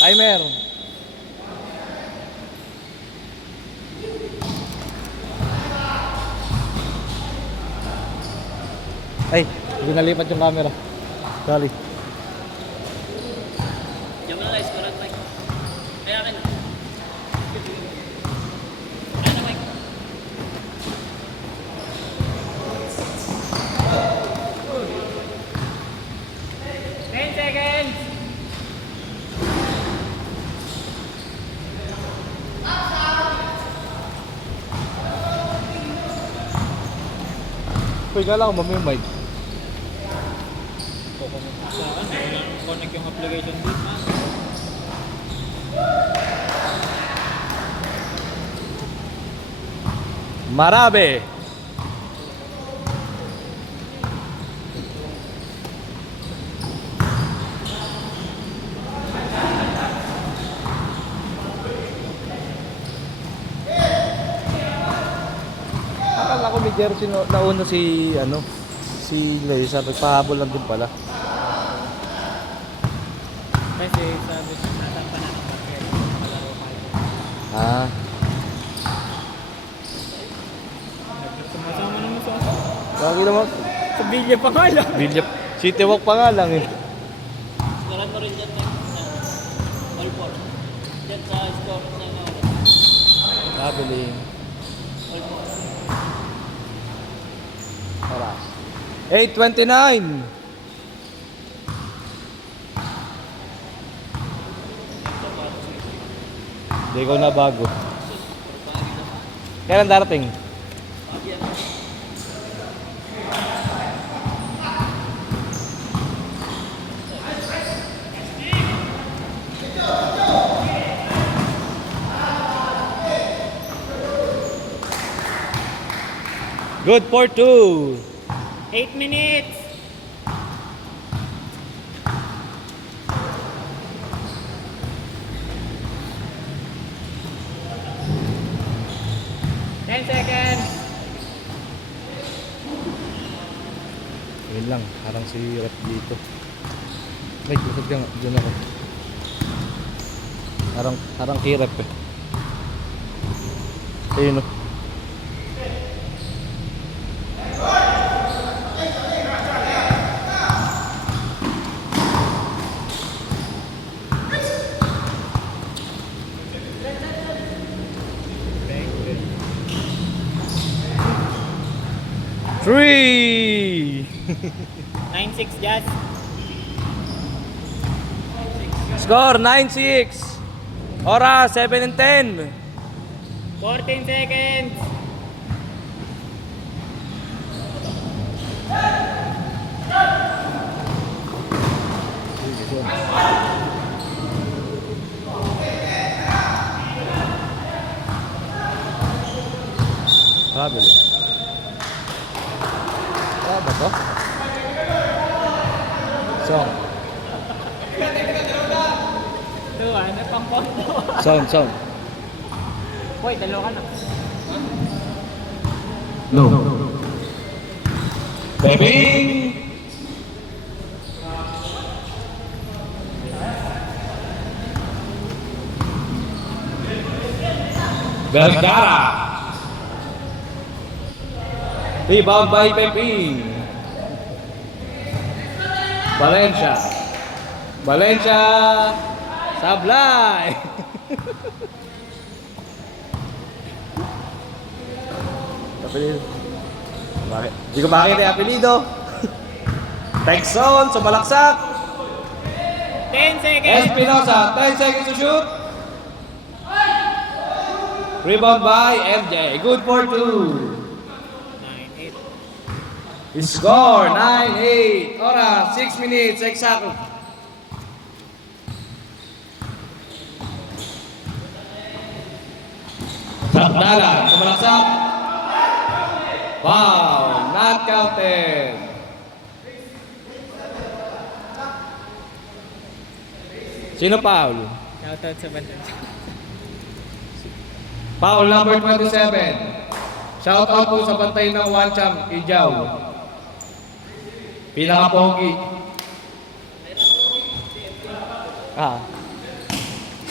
Timer. Ay, hindi nalipat yung camera. Sorry. Diyan mo na guys, kurang mic. Kaya akin na. Ano mic? Ten seconds! Uy, kala ko mamaya mic. Sa akin, walang connect yung application dito. Marabe. Akala ko may jersey nauna si si Leza, nagpahabol lang din pala. Kasi sabi sa natampan na ng papel, makalaro kayo. Ah, Sumasama naman sa lagi naman. sa bilya pa nga lang. Bilyap. City Walk pa nga lang eh. Scorean mo rin dyan all four. Dyan sa score na yun. Nabili. All four. Oras. 8:29. Hindi ko na bago. Kailan darating? Good for 2. 8 minutes! Ten seconds! Yun lang, parang si rep dito. Ay, lusog yan, dyan ako. Parang si rep eh. Ayun o. Three. 9-6 just. Score 9-6. Oras 7 and 10. 14 seconds! Travel. Ah, ba to? Song. Ito ano pang photo? Sound. Boy, dalawa ka na. No. Baby. Vergara. Rebound by Peping. Valencia. Sablay. Apelido. Bakit? Hindi ko makita yung apelido. Texon, sumalaksak. 10 seconds! Espinosa, 10 seconds to shoot. Rebound by MJ. Good for 2. 9-8. Score 9-8. Oras 6 minutes exactly. Sakdalan, sumalaksak. Foul, not counted. Sino foul? Shoutout sa banda. Foul number 27. Shout out po sa bantay ng One Champ, Ijaw. Pinaka-pogi.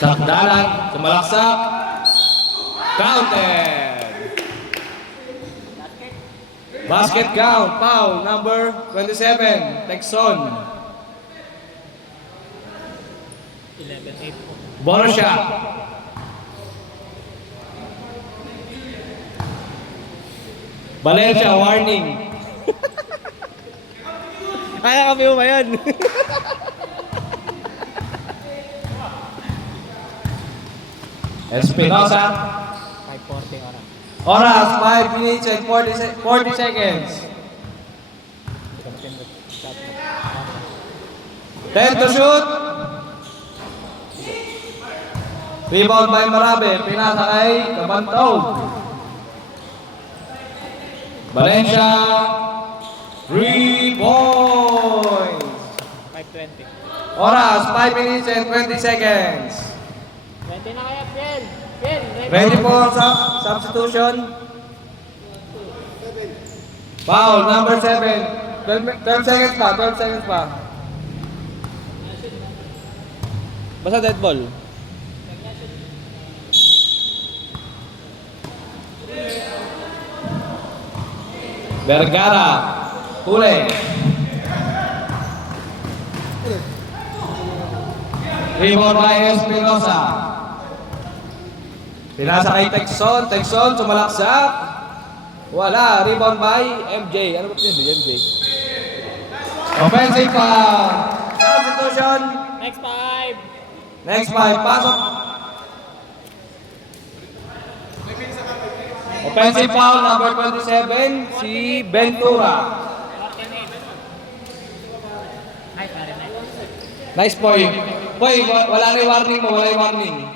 Sakdalan, sumalaksak. Counted. Basket count, foul number 27, Texon. 11-8 po. Bonus shot. Valencia, warning. Kaya kami mo ba yan? Espinosa. 5:40 oras. Oras, 5 minutes and 40 seconds. Hindi ka matindot. Shot. 10 to shoot. Rebound by Marabe. Pinasa kay Cabantog. Valencia. 3 points. 5:20. Oras, 5 minutes and 20 seconds. 20 na kaya, Piel. Piel, Ready for substitution? Foul, number 7. 12 seconds pa, 12 seconds pa. Basta dead ball. Vergara, huli. Rebound by Espinosa. Pinasa kay Texon. Texon, sumalaksak. Wala. Rebound by MJ. Ano ba yun? MJ. Offensive foul. Substitution. Next 5. Next 5. Pasok. Offensive foul number 27, si Ventura. 14-8. Ay, pare na. Nice point. Boy, wala na yung warning mo, wala yung warning.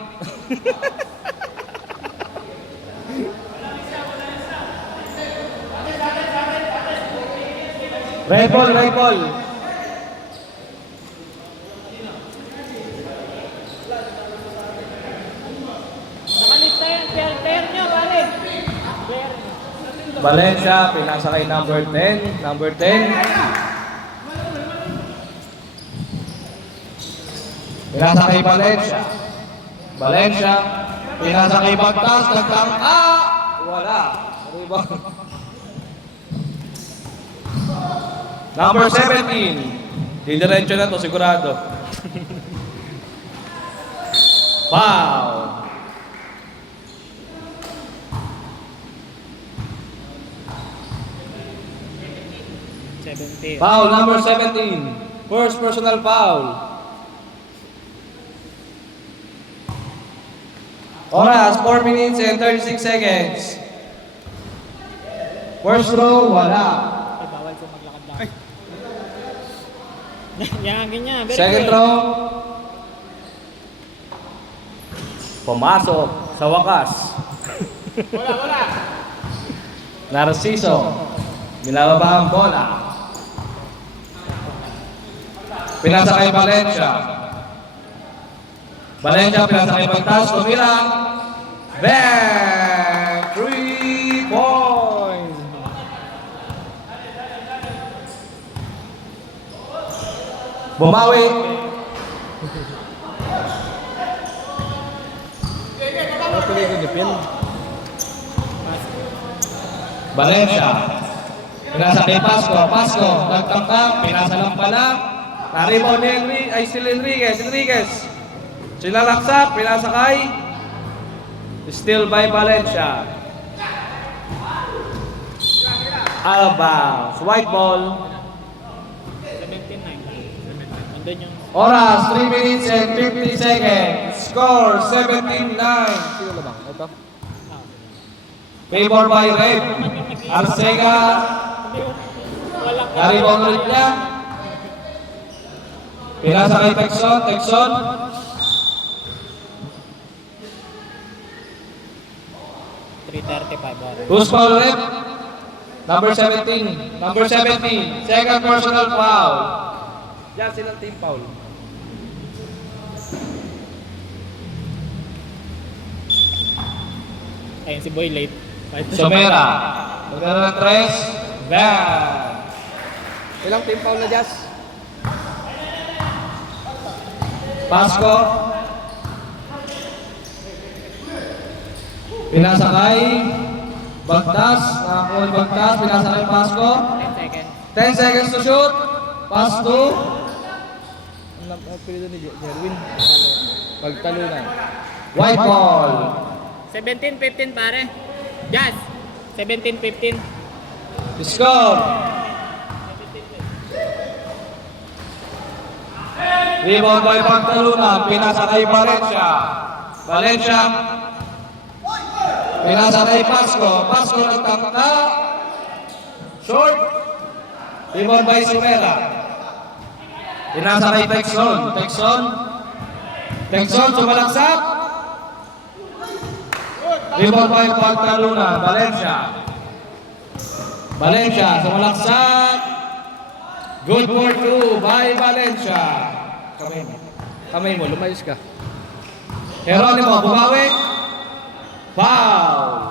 Red ball, red ball. Nakalista yan. Pair nyo, pare. Pair. Valencia, pinasa kay number 10. Number 10. Pinasa kay Valencia. Valencia, pinasa kay Bagtas. Nagtangka. Wala. Rebound. Number 17. Didiretso na to, sigurado. Foul. Foul number 17. First personal foul. Oras, 4 minutes and 36 seconds. First row, wala. Ay, bawal ko maglakad lang. Yan, ganyan. Very Second good. row. Pumasok sa wakas. Wala. Narciso. Binababa ang bola. Pinasa kay Valencia. Valencia, pinasa kay Bagtas. Tumilang. Bang! 3 points. Bumawi. Ano tuloy ko dipin? Valencia. Pinasa kay Pasco. Pasco, nagtangka. Pinasa lang pala. Naribaw ni Enriquez. Sinalaksak. Pinasa kay. Still by Valencia. Alba. White ball. 17-9. Nandun yung... Oras, 3 minutes and 50 seconds. Score, 17-9. Sino labang? Ito? Favor by Red. Arcega. Walang... Naribaw ulit niya. Pinasa kay Texon. 3:35 oras. Who's foul ulit? Number 17. Number 17. Second personal foul. Yan, silang team foul. Ayun, si Boy late. Somera. Magkano ng 3. Bang! Ilang team foul na, Jazz? Pasco. Pinasakay. Bagtas. Nakakuha yung bagtas. Pinasakay Pasko. 10 seconds. 10 seconds to shoot. Pass to. Ang apelido ni Jerwin. Pagtalunan. White ball. 17-15 pare. Jazz. 17-15. Score. Rebound by Pagtalunan. Pinasakay Valencia. Valencia. Pinasakay Pasko. Pasko nagtangka. Short. Rebound by Sumera. Pinasakay Texon. Texon. Texon sumalaksak. Rebound by Pagtalunan. Valencia. Valencia sumalaksak. Good for 2 by Valencia. Kamay mo, lumayos ka. Geronimo, bumawi. Foul.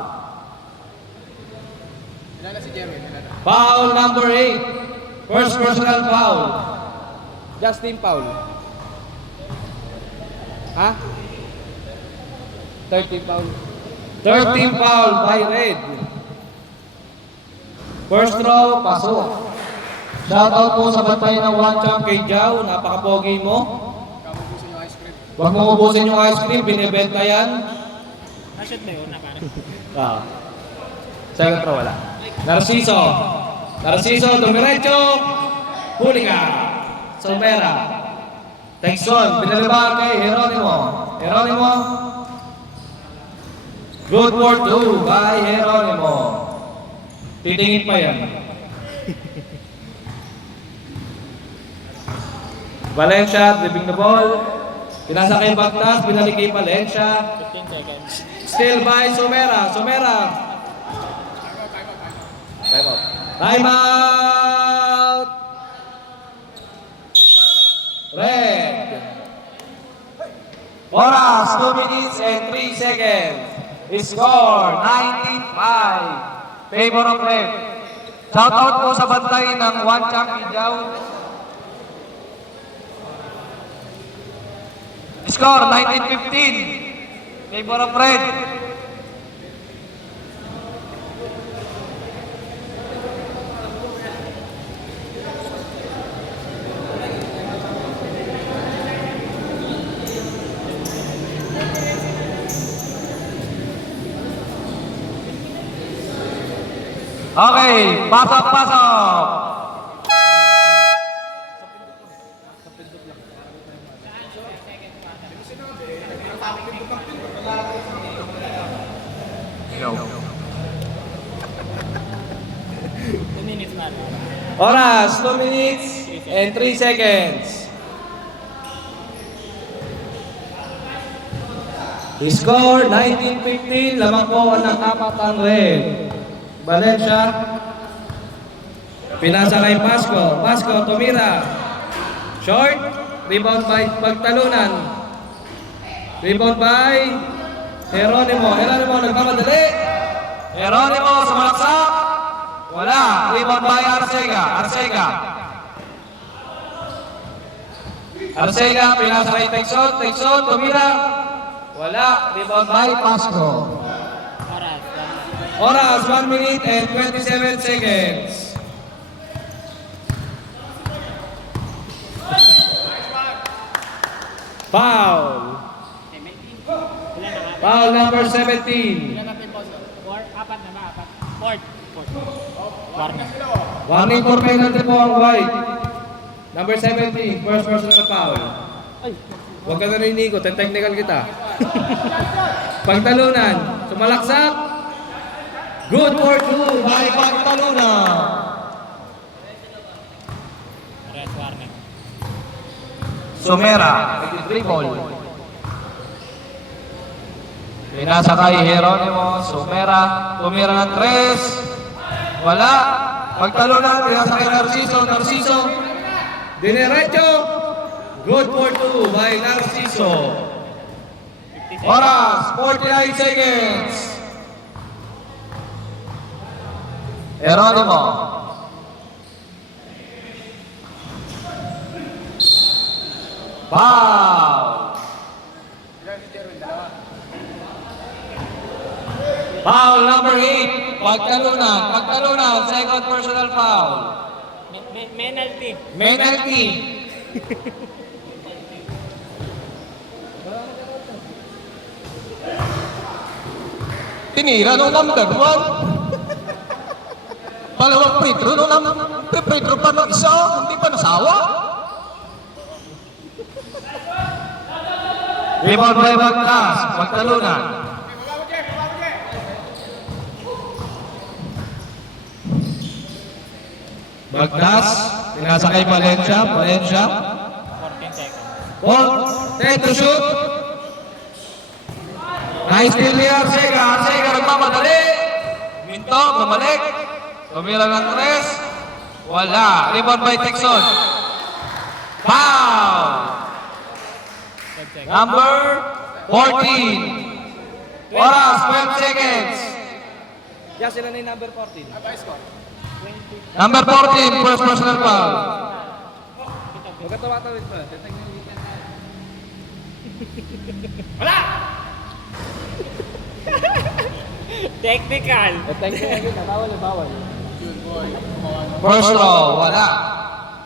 Foul number 8. First personal foul. Justin Paul. Ha? 13 Paul. 13 foul by Red. First throw, pasok. Shoutout po sa bantay ng one champ kay Jao. Napaka-pogi mo. Huwag mo ubusin yung ice cream. Binibenta yan. Nashoot ba yun na pare? Second throw, wala. Narciso. Narciso, dumiretso. Huli ka. Somera. Texon, pinalibahan kay Geronimo. Geronimo. Good for 2 by Geronimo. Titingin pa yan. Valencia, dribbling the ball. Pinasa kay Bagtas, binalik kay Valencia. 15 seconds. Still by Somera. Somera. Time out. Time out! Red. Oras, 2 minutes and 3 seconds. Score, 19-5. Favor of Red. Shoutout po sa bantay ng One Champ Ijaw. Score, 19-15. Favor of Red. Okay, pasok-pasok. Go. 2 minutes pare. Oras, 2 minutes and 3 seconds. Score, 19-15. Lamang po ng apat ang Red. Valencia. Pinasa kay Pasko. Pasko, tumira. Short. Rebound by Pagtalunan. Rebound by Geronimo. Geronimo nagmamadali. Geronimo sumalaksak. Wala. Rebound by Arcega. Arcega. Arcega, pinasa kay Texon. Texon, tumira. Wala. Rebound by Pasko. Oras. Oras, 1 minute and 27 seconds. Foul. Foul number 17. Ilan natin po? 4? Apat na ba? Apat? 4. Warning. Warning for penalty po ang white. Number 17, first personal foul. Huwag ka na ninigo, technical kita. Pagtalunan, sumalaksak. Good for 2 by Pagtalunan. Rest warning. Sumera, nag-dribble. Pinasa kay Geronimo, Sumera, tumira ng 3. Wala. Pagtalunan, pinasa kay Narciso, Narciso. Dinerecho. Good for 2 by Narciso. Oras, 49 seconds. Geronimo. Foul. Foul number 8. Pagtalunan. Second personal foul. Penalty. Penalty. Tinira nung number 1. Palawang Pedro nung Pedro pa ng isa. Hindi pa nasawa. Rebound by Bagtas. Pagtalunan. Bagtas. Pinasa kay Valencia. 14 seconds. Ball. 10 to shoot. Nice steal ni Arcega. Arcega nagmamadali. Minto. Bumalik. Tumira ng 3. Wala. Rebound by Texon. Foul. 12 seconds. Number 14. Oras, 12 seconds. Yeah, sila na yung number 14. Number 14, first personal foul. Huwag ka tumatawid pa. Technical. Bawal. First row, wala.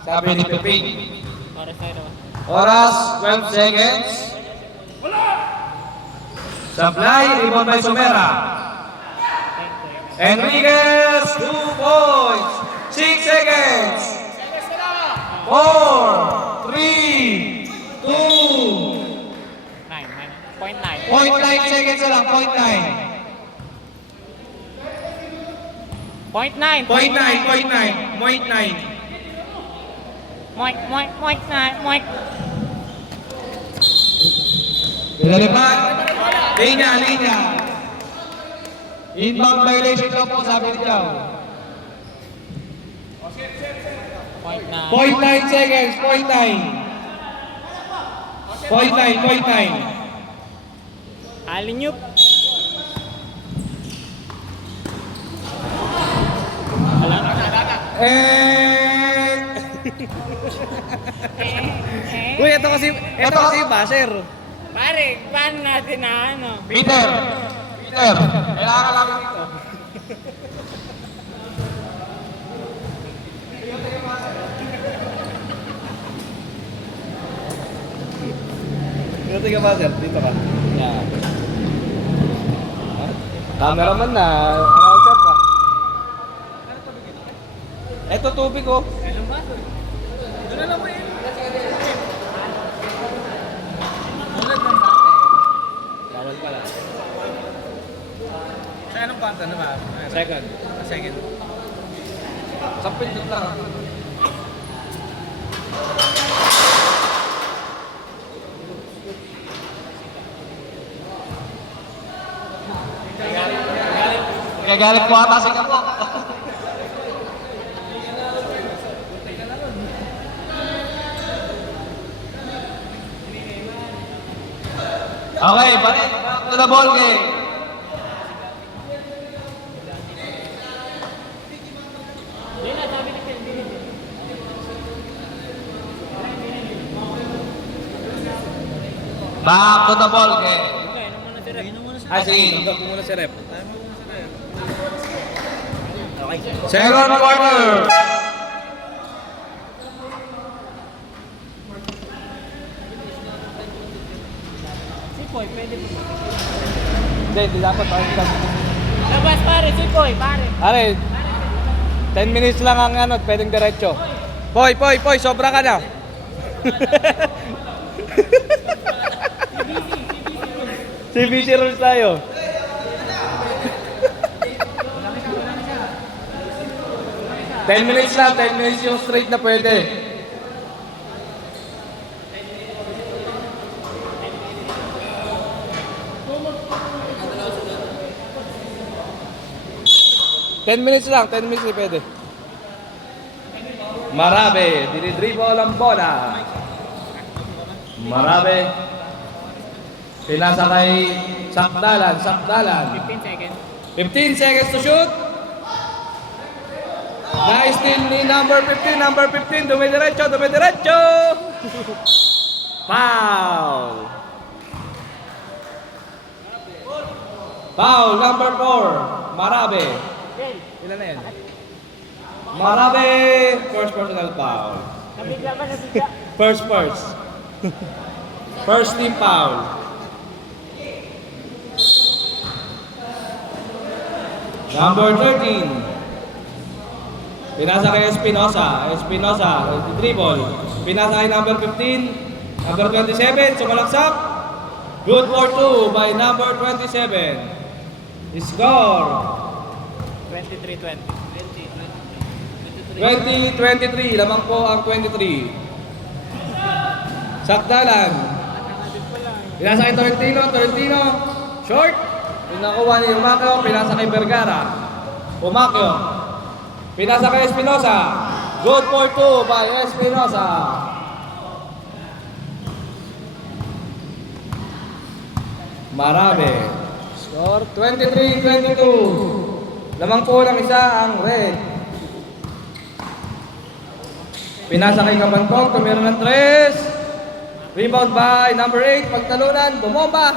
Sabi ni Pepin. Para sa'yo. Oras, 12 seconds. Supply, rebound by Sumera. Enriquez, 2 points. 6 seconds. 4, 3, 2. 9. 0.9 seconds na lang, 0.9. 0.9. 0.9. Moik. Pinalipat. Linya. Inbound violation daw po, sabi ni Chow. 0.9. 0.9 seconds, 0.9. 0.9. Alinyup. Uy, ito kasi basher. Pare, paano natin na ano? Peter, kailangan lang dito. Dito ka basher, dito ka. Yeah. Cameraman na, announcer pa. Ito tubig oh. Bawal pala. Sa anong kanta na ba? Second. Sa pindot lang. Gagalit po ata si Kapo. Okay, balik to the ball game. Back to the ball game. Sige, nandok muna si Rep. Second quarter. Sipoy, pwede po. Hindi dapat. Labas pare, Sipoy, pare. Are, 10 minutes lang ang ano, pwedeng diretso. Poy, sobra ka na. CBC rules tayo. Ten minutes lang, 10 minutes yung straight na pwede. Ten minutes lang, 10 minutes na pwede. Marabe, dinidribble ang bola. Marabe. Pinasa kay Sakdalan. 15 seconds. 15 seconds to shoot. Nice steal ni number 15. Dumidiretso. Foul. Foul number 4, Marabe. Ilan na yan? Marabe, first personal foul. Nabigla ka, nabigla. First. First team foul. Number 13. Pinasa kay Espinosa. Espinosa, dribble. Pinasa kay number 15. Number 27, sumalaksak. Good for 2 by number 27. Score 23-20. 20-23. Lamang po ang 23. Sakdalan. Pinasa kay Tolentino. Short. Pinakuha ni Umakyo. Pinasa kay Vergara. Umakyo. Pinasa kay Espinosa. Good for 2 by Espinosa. Marami. Score 23-22. Lamang po lang isa ang red. Pinasa kay Kabantog. Tumira ng 3. Rebound by number 8. Pagtalunan. Bumomba.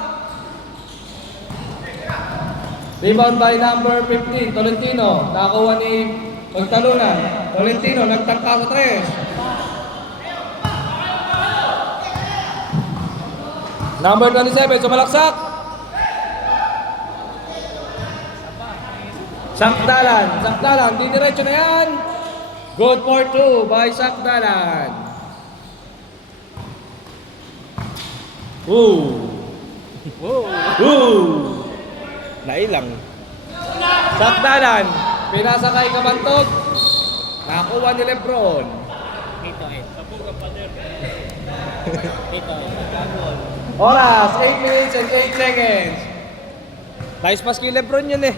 Rebound by number 15. Tolentino. Nakakuha ni Pagtalunan. Tolentino. Nagtangka sa 3. Number 27. Sumalaksak. Sakdalan. Didiretso na yan. Good for 2 by Sakdalan. Ooh. Nailang. Sakdalan. Pinasa kay Kabantog. Nakuha ni Lebron. Ito eh. Kapuga pa din. Ito eh. Oras, 8 minutes and 8 seconds. Nice pass kay Lebron yun eh.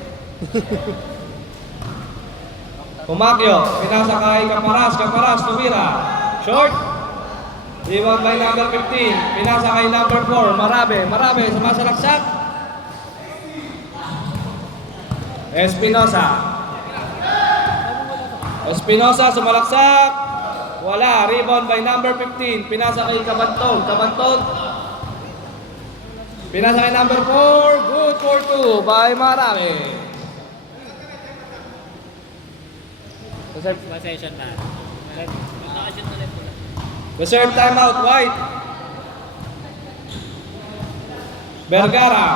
Pumakyo. Pinasa kay Caparas. Tumira. Short. Rebound by number 15. Pinasa kay number 4. Marabe. Sumasalaksak. Espinosa sumalaksak. Wala. Rebound by number 15. Pinasa kay Kabantog. Pinasa kay number 4. Good for 2 by Marabe. Possession na. Nakashoot na rin pula. Reserve timeout, White. Vergara.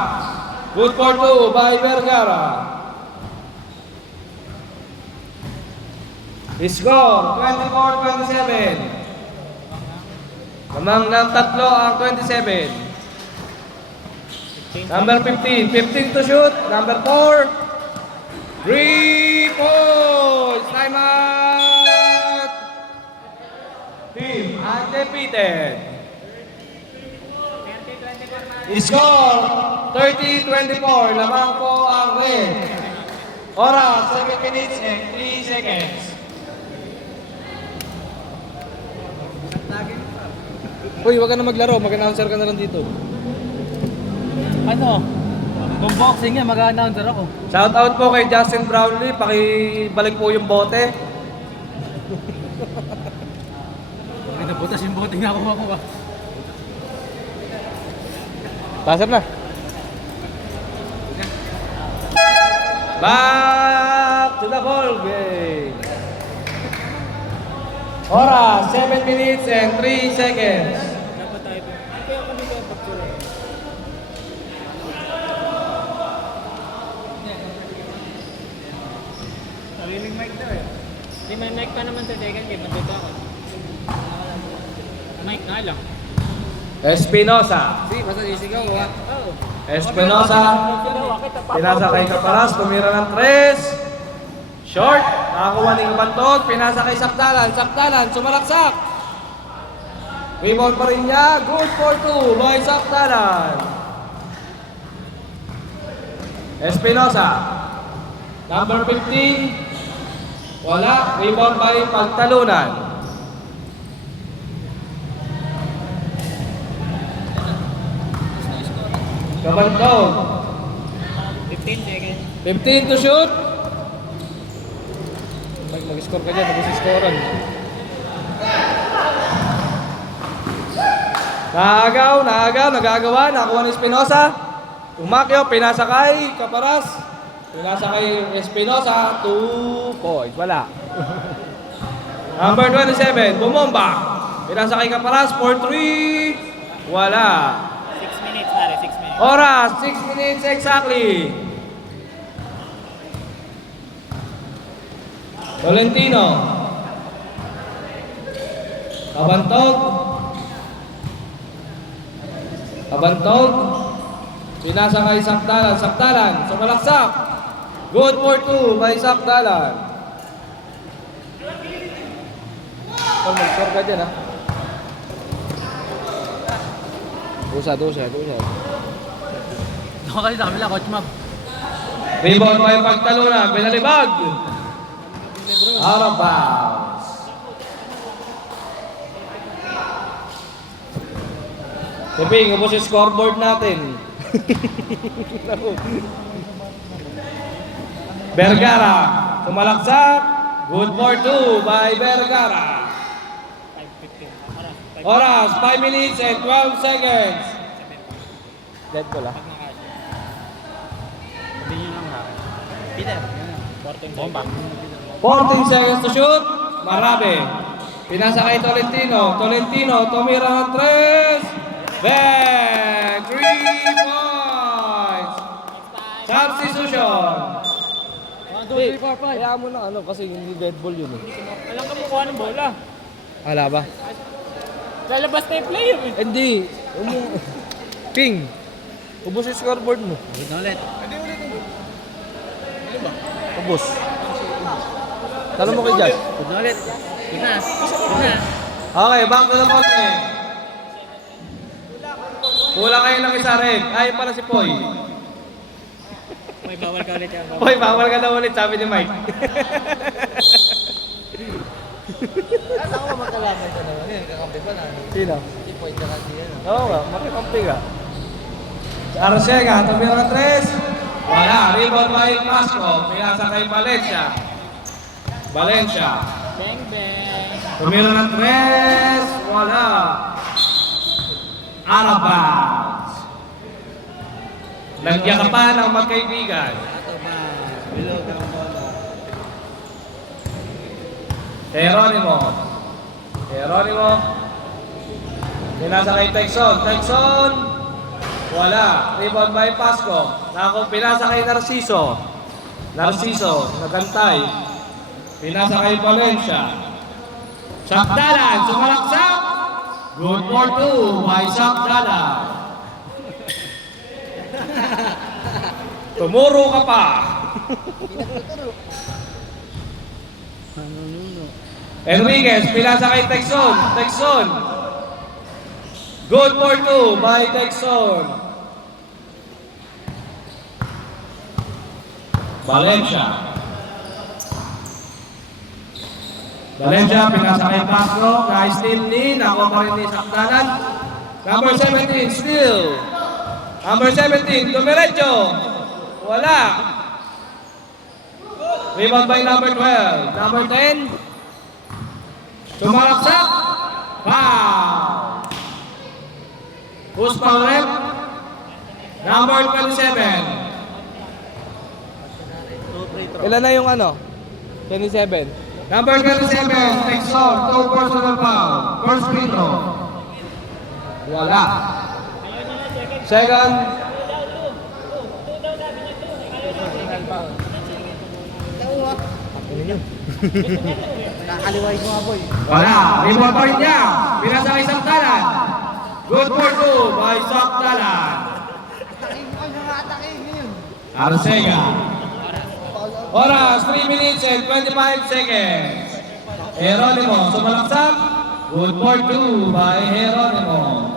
Good for 2 by Vergara. Score, 24-27. Lamang ng tatlo ang 27. Number 15. 15 to shoot. Number 4. 3 points. Time out. Team undefeated. Score 30-24. Lamang po ang red. Oras 7 minutes and 3 seconds. Uy, wag ka na maglaro. Mag-announcer ka na lang dito. Ano? Kung boxing yan, mag-announcer ako. Shout out po kay Justin Brownlee. Pakibalik po yung bote. Bakit nabutas yung bote nga ako ba? Pasap na. Back to the ball game. Oras 7 minutes and 3 seconds. Dapat tayo po. Kaya kami kaya pagtulay. Sariling mic daw eh. Hindi, may mic pa naman sa second game. Nandito ako. Mic nga lang. Espinosa. Basta isigaw ha. Oh. Espinosa. Pinasa kay Caparas. Tumira ng 3. Short. Nakakuha ni Kabantog. Pinasa kay Sakdalan. Sumalaksak. Rebound pa rin niya. Good for 2 by Sakdalan. Espinosa. Number 15. Wala. Rebound by Pagtalunan. Kabantog. 15 seconds. 15 to shoot. Mag-score ka dyan. Mag-scorean. Nagagawa. Nakuha ni Espinosa. Umakyo, pinasa kay Caparas. Pinasa kay Espinosa, 2 points. Wala. Number 27, Bumomba. Pinasa kay Caparas, 4-3. Wala. 6 minutes, pare. 6 minutes. Oras, 6 minutes exactly. Tolentino. Kabantog. Kabantog. Pinasa kay Sakdalan. Sakdalan. Sumalaksak. Good for 2 by Sakdalan. Mag-score ka dyan, ha? Dusa. Doon kasi sa kabila, Coach Mab. Rebound by Pagtalunan. Pinalibag. Out of bounds. Peping, ubos yung scoreboard natin. Vergara, sumalaksak. Good for 2 by Vergara. 5:15. Oras, 5 minutes and 12 seconds. Dead ko lang. Sabihin nyo lang ha. Peter, yan na. 14 bomba. 14 seconds to shoot. Marabe. Pinasa kay Tolentino. Tolentino, tumira ng 3. Back! 3 points! Substitution! 1, 2, 3, 4, 5. Kaya mo na ano kasi hindi dead ball yun eh. Alam ka mo kuha ng bola. Hala ba? Lalabas na yung player eh. Hindi. Ping! Ubus yung scoreboard mo. Ulit na ulit. Ubus. Talo mo kay Josh. Ulit na ulit. Ulit na. Ulit na. Okay, back to the ball eh. Kulang kayo ng isa rin. Ay pala si Poy. May bawal ka ulit yan. Poy, bawal ka daw ulit, sabi ni Mike. Ako ba magkalaban ka naman yun? Kakampi pa na. Sino? Hindi po yung kasi yan. Oo nga, makikampi ka. Arcega, tumira ng 3. Wala, rebound by Pasco. Pinasa kay Valencia. Valencia. Bang bang. Tumira ng 3. Wala. Out of bounds. Lagyan ka pa ng magkaibigan. Ato ba? Bilog ang bola. Geronimo. Geronimo. Pinasa kay Texon. Texon. Wala. Rebound by Pasco. Pinasa kay Narciso. Narciso. Nagantay. Pinasa kay Valencia. Sakdalan. Sumalaksak. Good for 2 by Sakdalan. Tumuro ka pa. Enriquez. Pinasa kay Texon. Texon. Good for 2 by Texon. Valencia. Valencia, pinasa kay Pasco. Kay Stinley, nakuha pa rin ni Sakdalan. Number 17, still. Number 17, Dumiretso. Wala. Rebound by number 12. Number 10. Sumalaksak. Foul. Who's foul rep? Number 27. Ilan na yung ano? 27. Number 27, Texon, 2 personal foul. First free throw. Wala. Second. Nakakaliway ko nga boy. Wala. Rebound pa rin niya. Pinasa kay Sakdalan. Good for 2 by Sakdalan. Arcega. Oras, 3 minutes and 25 seconds. Geronimo, sumalaksak. Good for 2 by Geronimo.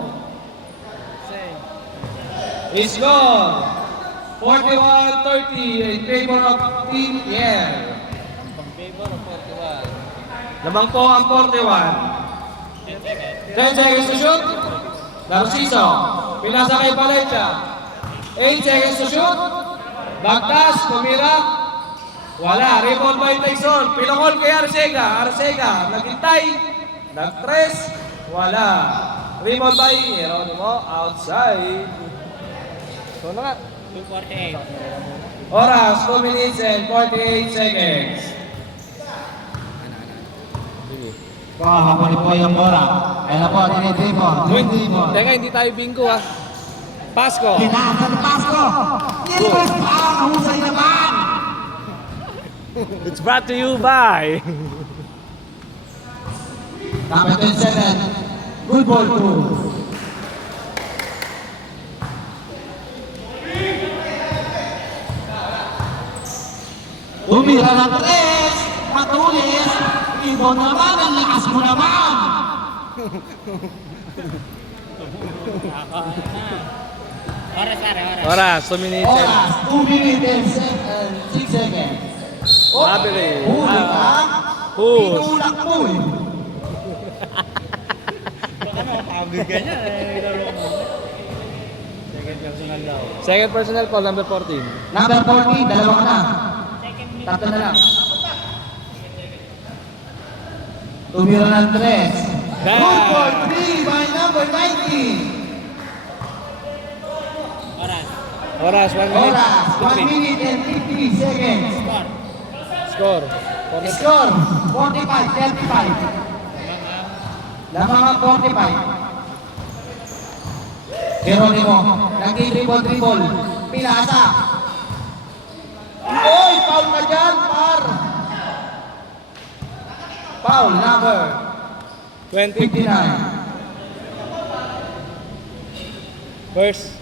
Score 41-30 in favor of Team Pierre. Lamang po ang 41. 10 seconds to shoot. Narciso. Pinasa kay Valencia. 8 seconds to shoot. Bagtas, tumira. Wala. Rebound by Tyson. Pinakol kay Arcega. Arcega, naghintay. Nag-tres. Wala. Rebound by Geronimo outside. So na nga. 2:48. Oras, 2 minutes and 48 seconds. Po, habang po yung bola. Ayan na po, tinitipon. Teka, hindi tayo bingo ha. Pasko. Pinasa ni Pasco. Yes, ang husay naman. It's brought to you by... Number 27, good ball 2. Tumira ng 3, matulis. Ibon naman, ang lakas mo naman. Oras, oras. Oras, 2 minutes and... Oras, 2 minutes and 6 seconds. Mabili. Huli ka? Push. Pinulak mo eh. Baka makakagod ka niya. Second personal daw. Second personal foul, number 14. Number 14, dalawa ka na. Tatlo na lang. Tumira ng 3. Good ball 3 by number 19. Oras. Oras, 1 minute. Oras, 1 minute and 50 seconds. Score. Score. Score, 45-35. Lamang ang 45. Geronimo, nag-dribble. Pinasa. Oy, foul ka dyan, par. Foul number 20. 59. First.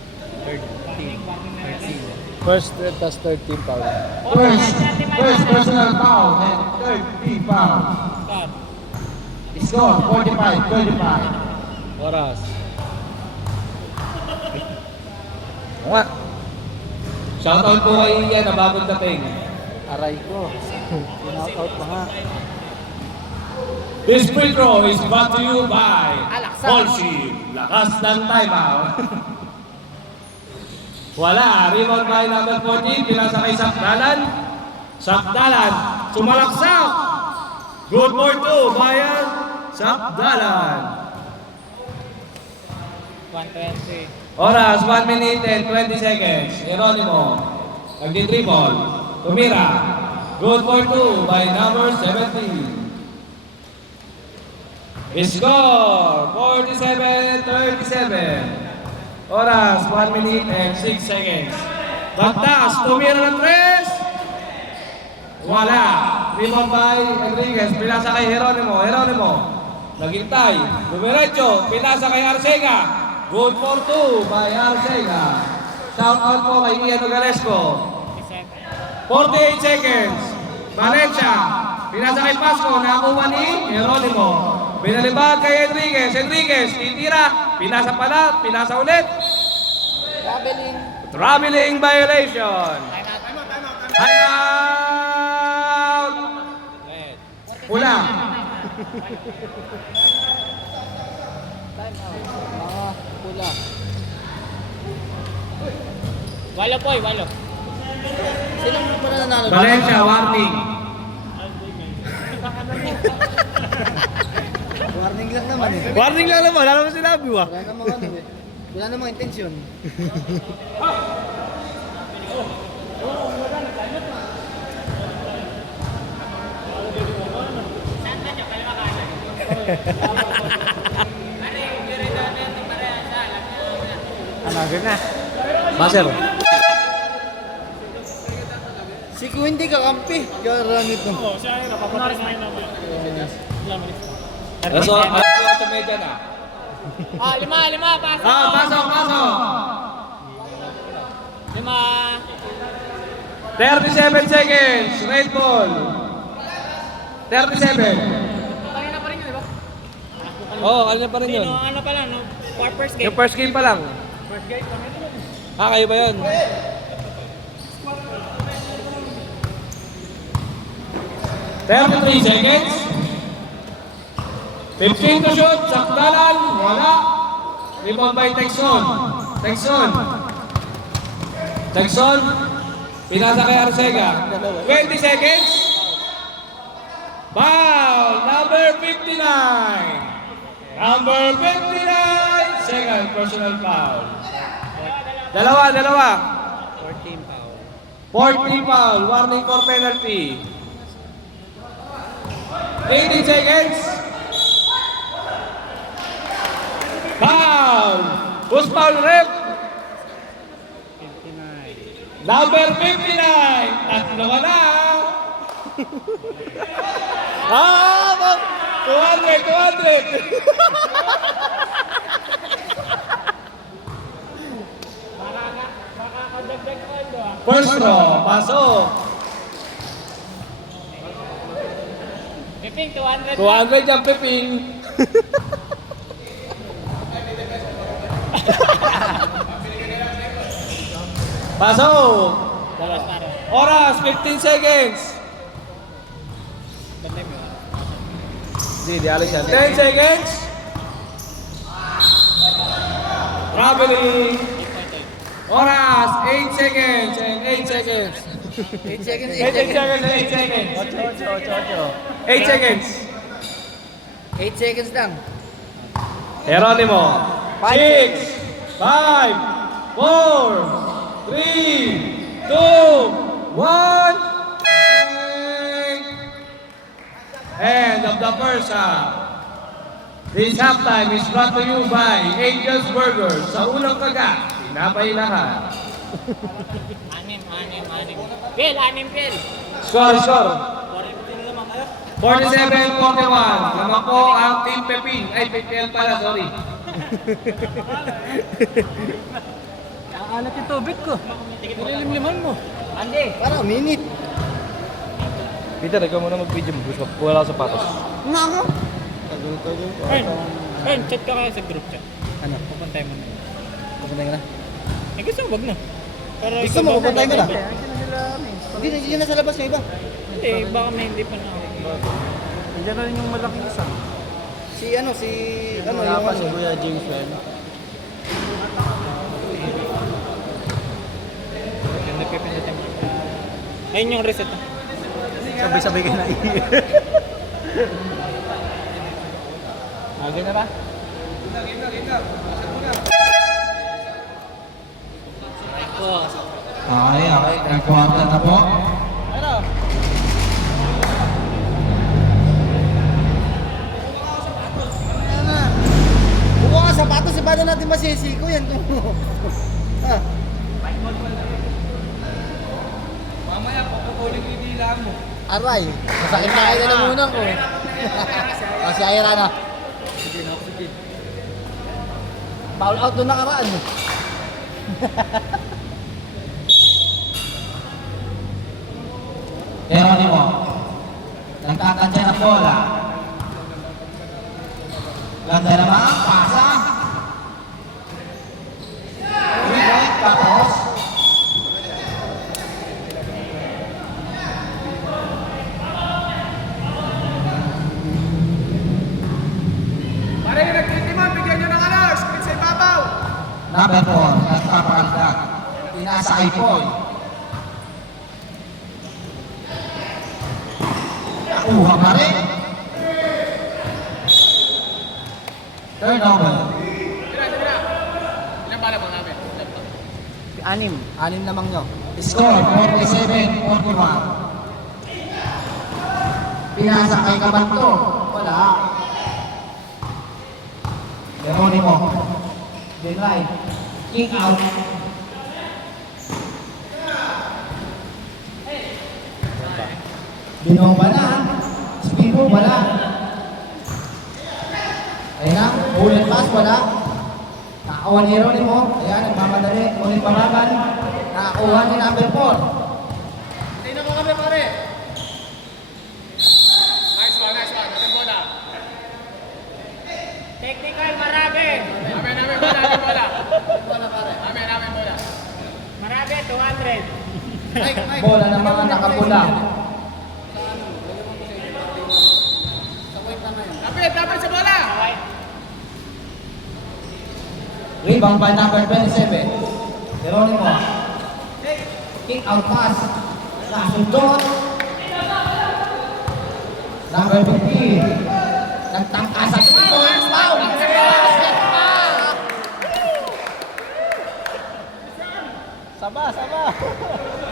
First, tas 13 foul. First personal foul and third team foul. Score. Score 45-35. Oras. Oo nga. Shoutout po kay Ian na bagong dating. Aray ko. Pinoutout pa nga. This free throw is brought to you by Holcim. Lakas ng timeout. Wala. Rebound by number 14. Pinasa kay Sakdalan. Sakdalan. Sumalaksak. Good for 2. Bayan. Sakdalan. 1:20. Oras, 1 minute and 20 seconds. Geronimo. Nagdi-dribble. Tumira. Good for 2 by number 17. Score! 47-37. Oras, 1 minute and 6 seconds. Bagtas, tumira ng 3. Wala. Rebound by Enriquez. Pinasa kay Geronimo. Geronimo. Naghintay. Dumiretso. Pinasa kay Arcega. Good for 2 by Arcega. Shout out po kay Ian Ogalesco. 48 seconds. Valencia. Pinasa kay Pasco. Nakakuha ni Geronimo. Binalibag kay Enriquez. Enriquez. Titira. Pinasa pala. Pinasa ulit. Traveling violation. Time out. Ulang. Walo po, walo. Valencia, warning. Warning lang naman eh. Warning lang naman. Alam mo sinabi mo. Wala namang ano eh. Wala namang intensyon. Ano, agad na. Maser. Si Quinty kakampi. Karangit mo. So, alas 8:30 na. Lima, pasok. Pasok, pasok. 5. 37 seconds. Red ball. 37. Kanina pa rin yun, di ba? Oo, ano pa rin yun? Ano pa lang, no? For first game. Yung first game pa lang. First game, Kayo ba yun? Thirty-three seconds. 15 to shoot. Sakdalan. Wala. Rebound by Texon. Texon. Pinasa kay Arcega. 20 seconds. Foul. Number 59. Number 59. Second personal foul. Dalawa. 14 foul. 40 foul. Warning for penalty. 18 seconds. Foul. Who's foul, ref? 59. Number 59. Tatlo ka na. 200. Makakadagdag ko ito ah. First row. Pasok. Piping, 200. 200 yung piping. Pasok. Dalas na rin. Oras, 15 seconds. Bantay mo. Di alis yan. 10 seconds. Traveling. Oras, 8 seconds and 8 seconds. 8 seconds, 8 seconds and 8 seconds. 8 seconds. 8 seconds lang. Geronimo. 6, 5, 4, 3, 2, 1. End of the first half. This halftime is brought to you by Angel's Burgers. Sa unang kagat, tinapay lahat. 6. Pel, 6 Pel. Score. 40 naman kayo. 47-41. Naman po ang Team Pepin. Ay, PPL pala, sorry. Alat yung tubig ko. Nililimliman mo. Andi. Parang minute. Peter, ikaw muna mag-video mo. Gusto ko wala sa sapatos. Nako. Ern, chat ka kaya sa group chat. Ano? Pupuntay mo na. Pupunta ka na. Eh gusto mo, wag na. Pero Gusto mo, pupunta ka na. Hindi na sa labas yung iba. Hindi, baka may hindi pa na ako. Diyan na rin yung malaking isa. Si ano, yung ano. Si Kuya James Wen. Yung nagpipinit yung ayun yung reset. Sabay-sabay ka na Okay na ba? Okay. Nagkuha na po. Buka ka sapatos, paano natin masisiko yan? Ah. Mamaya, papukulik yung dila mo. Aray, masakit na kayo na muna ko. Kasi ayara na. Foul out doon nakaraan. Geronimo. Nagkakantya ng bola. Ganda naman, pasa. Rebound, tapos. Pare, nagtitimon, bigyan nyo ng ano, screen sa ibabaw. Number 4, nagpapakaldag. Pinasa kay Poy. Nakuha pa rin. Turnover. Ilan bala mo namin? 6 namang nyo. Score 47-41. Pinasa kay Kabanto. Wala. Geronimo. Then right. Kick out. Binong ba na? Speed move, wala. Ayan na, bullet pass, wala. Nakakuha ni Geronimo. Ayan, nagmamadali. Ulit pamagan. Nakakuha ni number 4. Sino mo kami, pare? Nice one. Ating bola. Technical, marami. Amin, bola. Amin, bola. Marami, 200. Bola ng mga nakapula. Lapit sa bola. Okay. Rebound by number 27. Geronimo. Kick out pass. Nasundot. Number 15. Nagtangka sa 3 points. Foul. Basket pa. Saba, saba.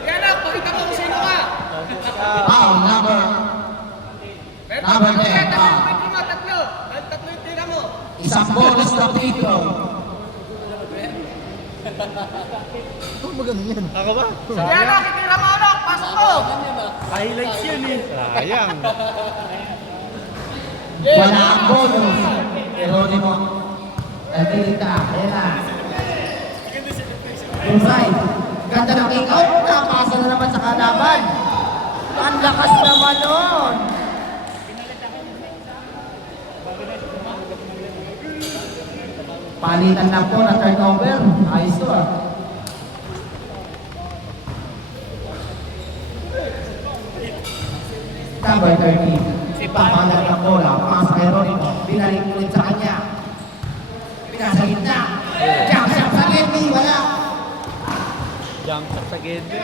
Yan na, pakita mo kung sino ka. Foul, number 10, foul. Tatlo. Tatlo yung tira mo. Isang bonus na free throw. Ako ba? Yan na, kitira mo ano. Pasok mo. Highlights yan eh. Sayang. Wala ang bonus. Geronimo. Nagtilita. Ayan na. Inside. Ganda ng kick out. Napasa na naman sa kalaban. Ang lakas naman nun. Palitan lang po na turnover. Ayos to ah. Number 13. Papalag ng bola. Pasa kay Ronito. Binalik ulit sa kanya. Pinasa gitna. Jump shot sa Gedmi. Wala. Jump shot sa Gedmi.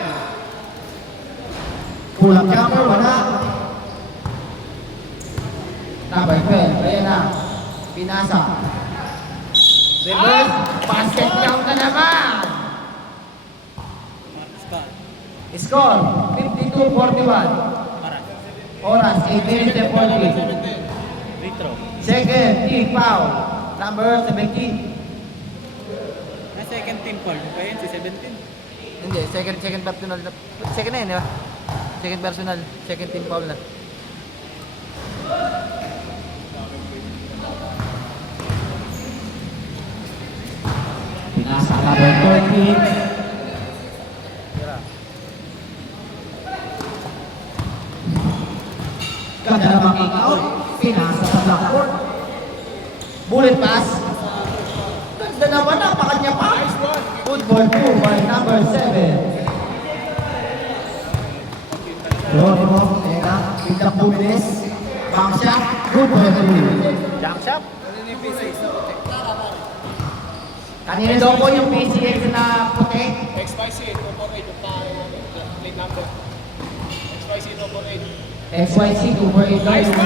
Pulang jumper. Wala. Number 12. Ayan na. Pinasa. Reverse. Basket count na naman. Score. 52-41. Oras, 8 minutes and 40. Free throw. Second, team foul. Number 17. Na second team foul. Kaya yun si 17. Hindi, second personal. Second na yun, di ba? Second personal. Second team foul na. Pinasa number 13. Ganda na making out. Pinasa sa backcourt. Bullet pass. Ganda naman ang pakanya pa. Good ball 2 by number 7. Geronimo, teka, biglang bumilis. Bank shot, good ball 2. Jump shot. Kanina daw po yung PCX na puti. XYC, 248 yung plate number. XYC, 248. XYZ 248 daw yung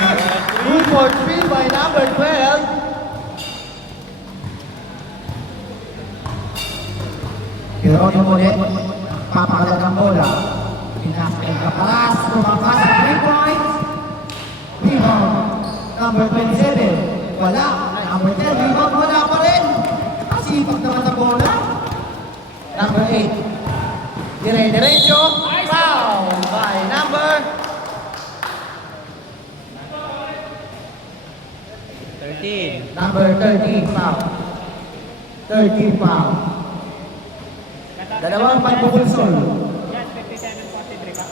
good ball 3 by number 12. Geronimo ulit. Papakalag ang bola. Pinasa yung kapalas. Tumakas ang 3 points. Rebound. Number 27. Wala. Number 10. Rebound wala pa rin. Asipag naman sa bola. Number 8. Dire-diretso. Foul by number 13. Number 13, foul. 13 foul. Dalawang pagbubulsol. Yan, 57-43 ka.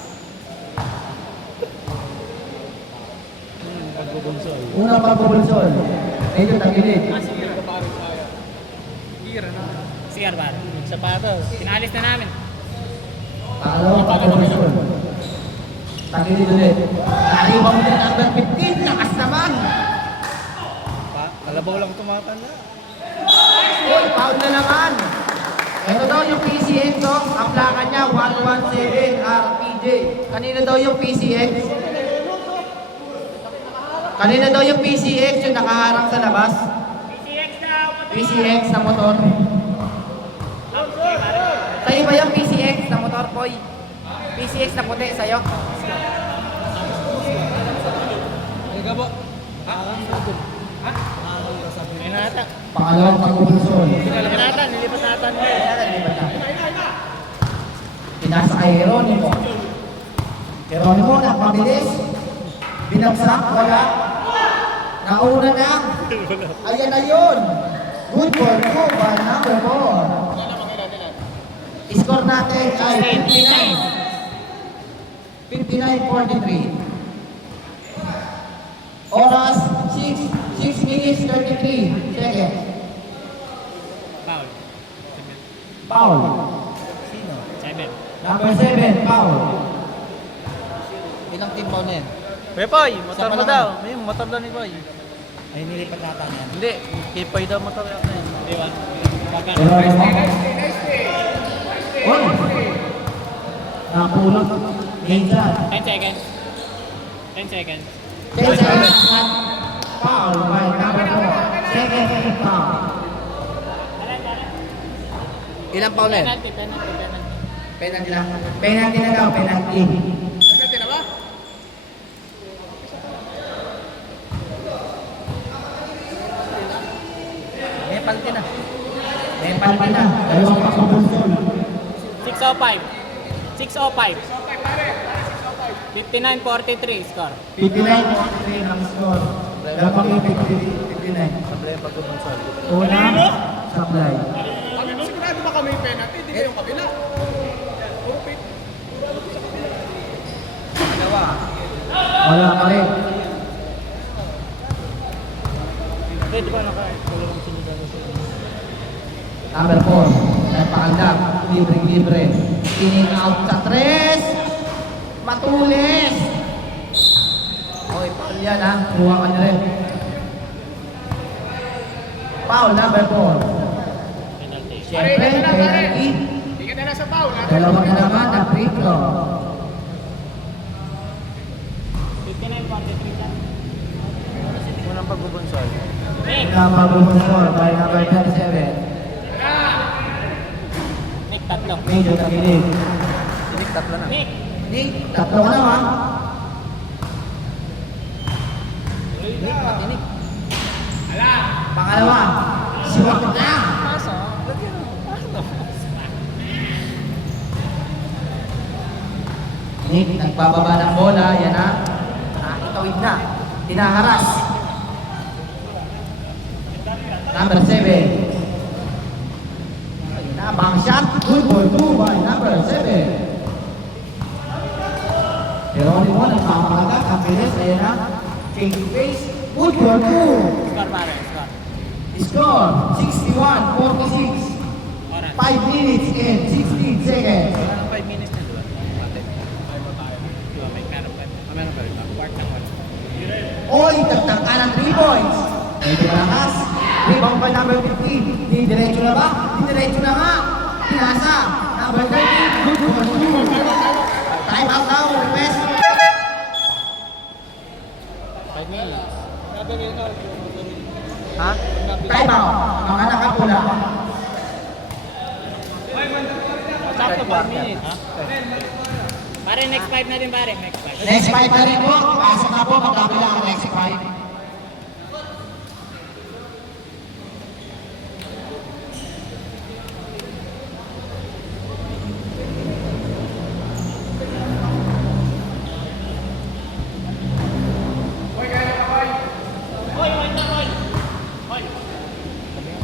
Pagbubunsol. Unang pagbubulsol. Medyo tagilid. CR bar. Sapatos. Pinalis na namin. Pangalawang pagbubulsol. Tagilid ulit. Nalibang ulit number 15. Lakas naman. Kalabaw lang tumatanda. Uy, foul na naman. Ito daw yung PCX, no? Ang plaka niya, 117 RPJ. Kanina daw yung PCX. Kanina daw yung PCX, yung nakaharang sa labas. PCX na motor. Sa'yo ba yung PCX na motor, Poy? PCX na puti, sa'yo? Pangalawang pagbubulsol. Nilipat natin. Pinasa kay Geronimo. Geronimo na pabilis. Binagsak, wala. Nauna na. Ayan na yun. Good ball po by number 4. Score natin ay 59-43. Oras 6 minutes 33 seconds. Foul. Foul. 7. Number 7, foul. Ilang team foul na yan? Kuya Poy, motor Isa pa mo lang. daw. Ayun, motor daw ni Poy. Ay, nilipat nata yan. Hindi, kay Poy daw motor yata yun. Di ba? Geronimo. Oy! Napulang. Game shot. 10 seconds. 10 seconds. 10 seconds. Foul by number 4. Second foul. Ilang foul na yan? Penalty. Penalty na. Penalty na daw, penalty. Penalty na ba? May palti na. May penalty na. Dalawang pagpupulsol. 605. 605. 59-43 score. 59-43 ang score. Dalawang 59. Sablay ang pagbubunsol. Unang supply. Kami mo sigurado ba kami yung penalty? Hindi yung kabila. Dalawa. Wala pa rin. Pwede ba naka-color sinigang sa Number 4. Nagpakaldap. Libre-libre. Inning out sa 3. Matulis. Okay, foul yan ha. Kuha ka na rin. Foul number 4. penalty? Siyempre, penalty. Hindi ka na nasa foul. Dalawa na naman na free throw. 59-43 lang. Unang pagbubunsol. Nick! Napabubusol by number 37. Nick, tatlo. Medyo takilig. Sinik, tatlo na. Nick! Nick, tatlo ka naman. Nick, matinik. Pangalawa, siwak na. Nick, nagbababa ng bola. Yan na. Nakakitawid na. Tinaharas. Number 7. Ayun na, bang shot. Good for 2 by number 7. Pero hindi mo, nagpapalaga. Ang bilis, ayan na. Change pace. Good for 2. Score pare, score. Score 61-46. Oras. 5 minutes and 16 seconds. Anong 5 minutes na doon? Ate. May meron pa. Meron pa rin. Part ng one. Oy, tagtag ka ng 3 points. Medyo malakas. Rebound by number 15. Di diretso na ba? Di diretso na nga. Pinasa. Number 13. Good for 2. Time out now. Request. 5 minutes. Ha? Time out. Mga nakapula. Sakto 5 minutes. Pare, next 5 na din pare. Next 5. Next 5 na rin po. Pasok na po. Magkapila ang next 5. Hoy, hoy na, hoy. Hoy.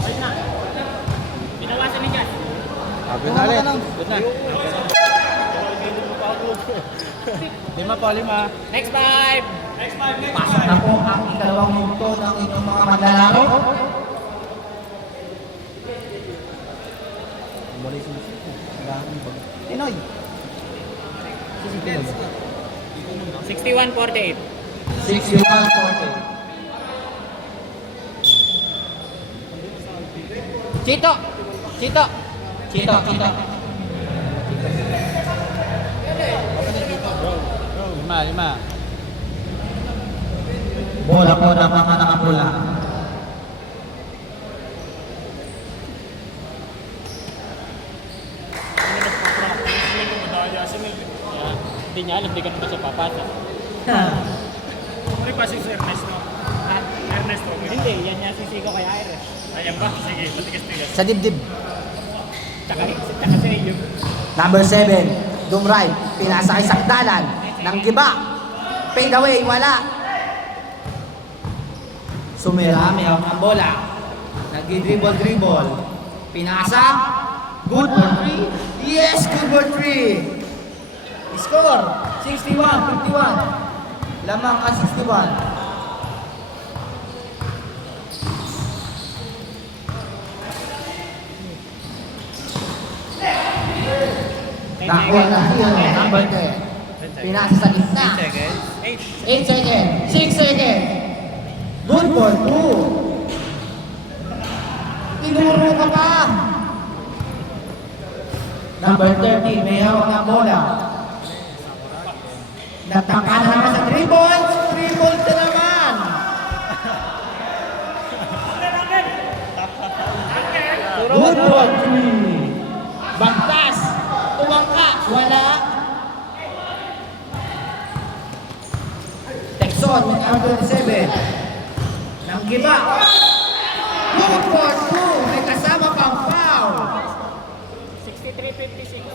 Hoy na. Binawasan ni Jan. Sabi na ulit. Good na. 5 pa, 5. Next 5. Next 5, next Pasok na po ang ikalawang minuto ng inyong mga maglalaro. Muli sinisip. Tinoy. 61-48. 61-40. Chito! Chito! Chito, Chito. 5. Bola po ng mga nakapula. Hindi niya alam, di ka naman siya papasok. May passing si Ernesto. Ernesto. Hindi, yan niya sisigo kay Iris. Ayan ba? Sige, patigas-tigas. Sa dibdib. Tsaka sa iyo. Number 7, Dumray. Pinasa kay Sakdalan. Nang giba. Fade away, wala. Sumira, may hawak ng bola. Nag-dribble. Pinasa. Good for 3. Yes, good for 3. Score, 61-51. Lamang ang 61. Nakuha na siya, number 10. Pinasa sa gitna. 8 seconds. 6 seconds. Good for 2. Tinuro ka pa. Number 13, may hawak ng bola. Natangka na naman sa 3 points. 3 points na naman. Good for 3. Bagtas. Tumangka. number 27. Nang giba. Good for 2. May kasama pang foul. 63-56.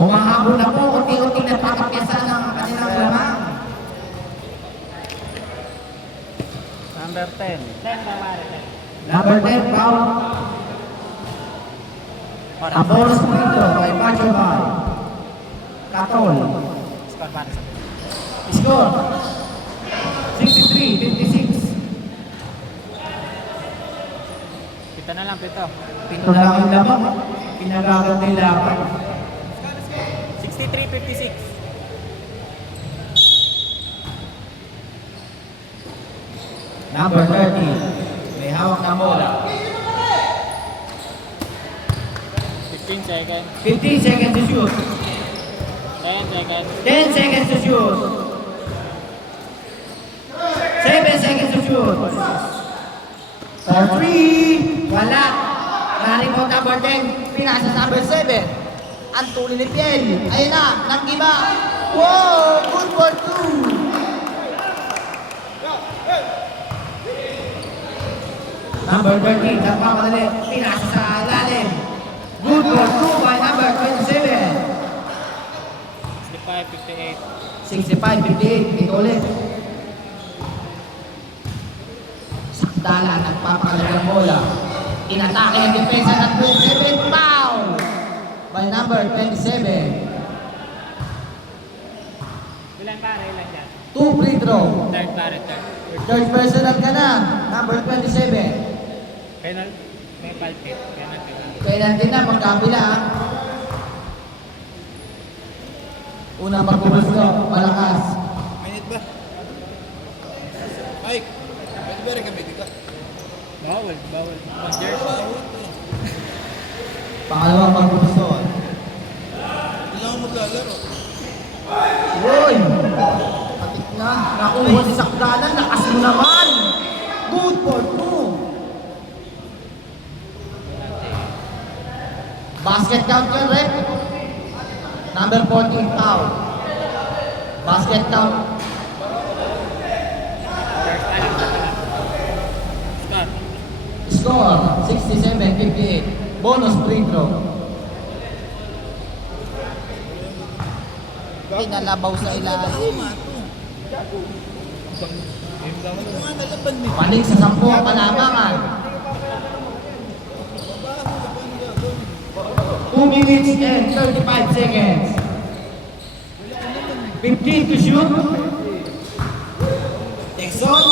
Umahabol na po, unti-unti nagpapakyasan ng kanilang lamang. Number 10. 10 ba pare? Number 10, foul. A bonus point by Macho Bay. Katol. Score para sa Score 63-56. Pito na lang, pito. Pito na lang ang lamang. Pinagagat nila. 63-56. Number 30. May hawak na bola. 15 seconds. 15 seconds to shoot. 10 seconds. 10 seconds to shoot. 7 seconds to shoot. For 3. Wala. Galing po number 10. Pinasa sa number 7. Ang tuloy ni Piel. Ayun na. Nag-iba. Wow! Good for 2. Number 13. Nagpapadali. Pinasa sa lalim. Good for 2 by number 27. 65-58. 65-58, ito ulit. Sakdala, nagpapakalag ng bola. Inatake ang depensa ng 27, foul! By number 27. Ilan pare? Ilan dyan? 2 free throw. Third pare, third. Third personal ka na, number 27. Penal? May palpit. Penalty. Kailan din na, magkabila. Unang pagbubusto, malakas. Bawal. Mag-jersey. Pangalawang pagbubusto. Uy! Patik na. Nakuha si Sakdalan. Lakas mo naman. Good for 2. Basket count yan, rep. Number 14, foul. Basket count. Score. Score, 67-58. Bonus free throw. Pinalabaw sa ilalim. Balik sa 10 ang kalamangan. 2 minutes and 35 seconds. 15 to shoot. Texon.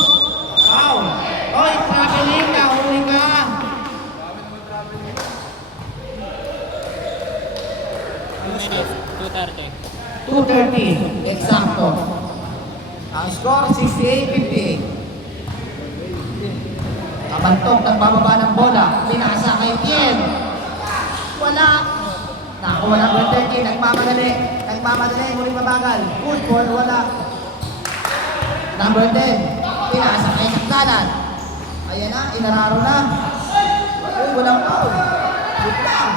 Foul. Oy, traveling ka. Huli ka. Minutes. 2:30. 2:30. Eksakto. Ang score, 68-58. Kabantok ng bababa ng bola. Pinasa kay Piel. Wala. Nakuha ng 30. Nagmamadali. Muling mabagal. Good for wala. Number 10. Pinasa kay Sakdalan. Ayan na. Inararo na. Uy, walang foul. Good lang.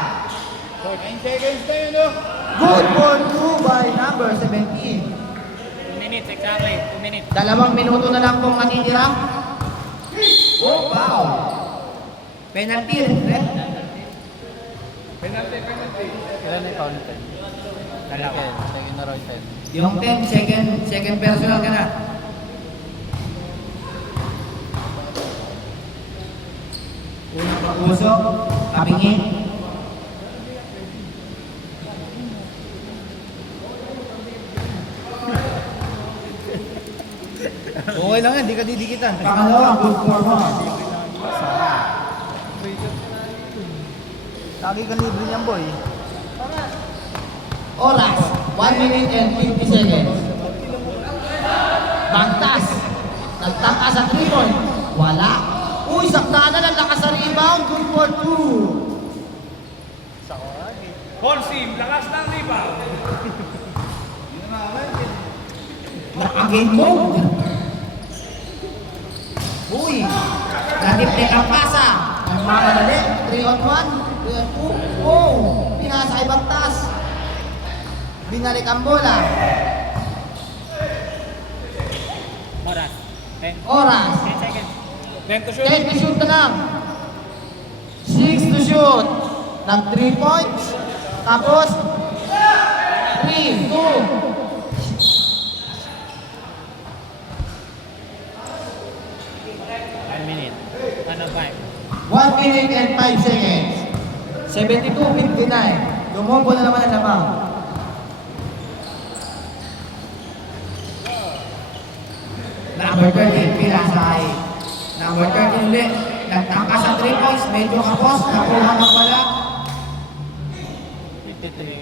9 seconds na yun, oh. Good for 2 by number 17. 2 minutes, exactly. 2 minutes. 2 minuto na lang pong natitira. Oh, foul. Penalty, red. Ilan na yung foul? 10. Dalawa. Second na row 10. Yung 10, second personal ka na. Unang pag-uso, kapingin. Okay lang yan, di ka didikitan. Pangalawa, good for 1. Lagi ka libre niyan, boy. Oras, 1 minute and 50 seconds. Bangtas. Nagtangka sa 3 point. Wala. Uy, Sakdalan ang lakas sa rebound. Good for 2. Horsim, lakas ng rebound. Naka-game mode. Uy, natipnik ang pasa. Ang mamadali. 3 on 1. 3 on 2. Oh, pinasa kay Bangtas. Binalik ang bola. Oras. 10. Oras. 10 seconds. 10 to shoot. 10 to shoot na lang. 6 to shoot. Nag 3 points. Tapos, 3, 2. 1 minute. 5. 1 minute and 5 seconds. 72-59. Lumobo na naman ang lamang. Number 13, Pilasay. Number 13 ulit. Nagtangka sa 3 points. Medyo kapos. Nakuha na pala.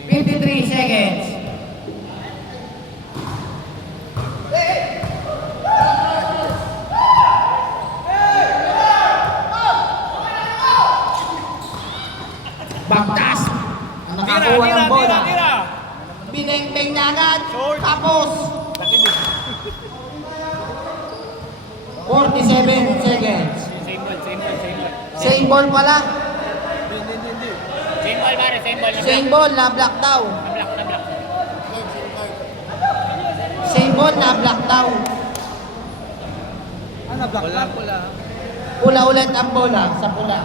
53 seconds. Bagtas. Ang nakakuha ng bola. Bineng-beng na agad. Tapos. 47 seconds. Same ball, same ball, same ball. Same ball pala. Same ball, pare, same ball. Same ball na black daw. Na-block. Same ball na black daw. Wala. Pula ulit ang bola sa pula.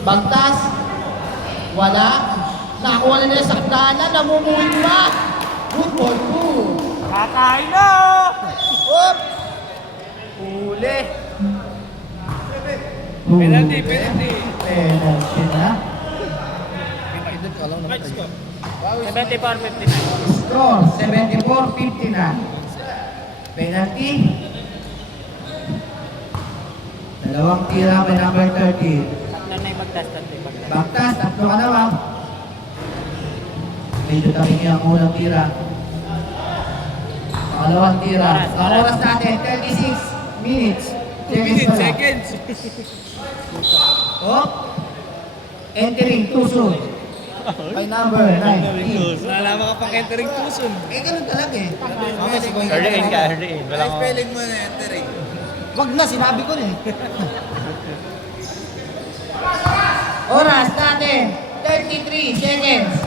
Bagtas. Wala. Nakakuha na nila sa sakdanan. Namumuhin pa. Good ball, 2. Kakain na! Oop! Huli. Penalty, penalty. Penalty na. 74-59. Score, 74-59. Penalty. Dalawang tira by number 13. Tatlo na yung magtas. Bagtas, tatlo ka naman. Medyo tamingi ang unang tira. Pangalawang tira. Ang oras natin, 36 minutes. Seconds. Oh. Entering, tuso. By number 19. Nalaman ka pang entering tuson. Eh, ganun talaga eh. Early in ka, early in. Wala ko. Spelling mo na entering. Wag na, sinabi ko na eh. Oras natin, 33 seconds.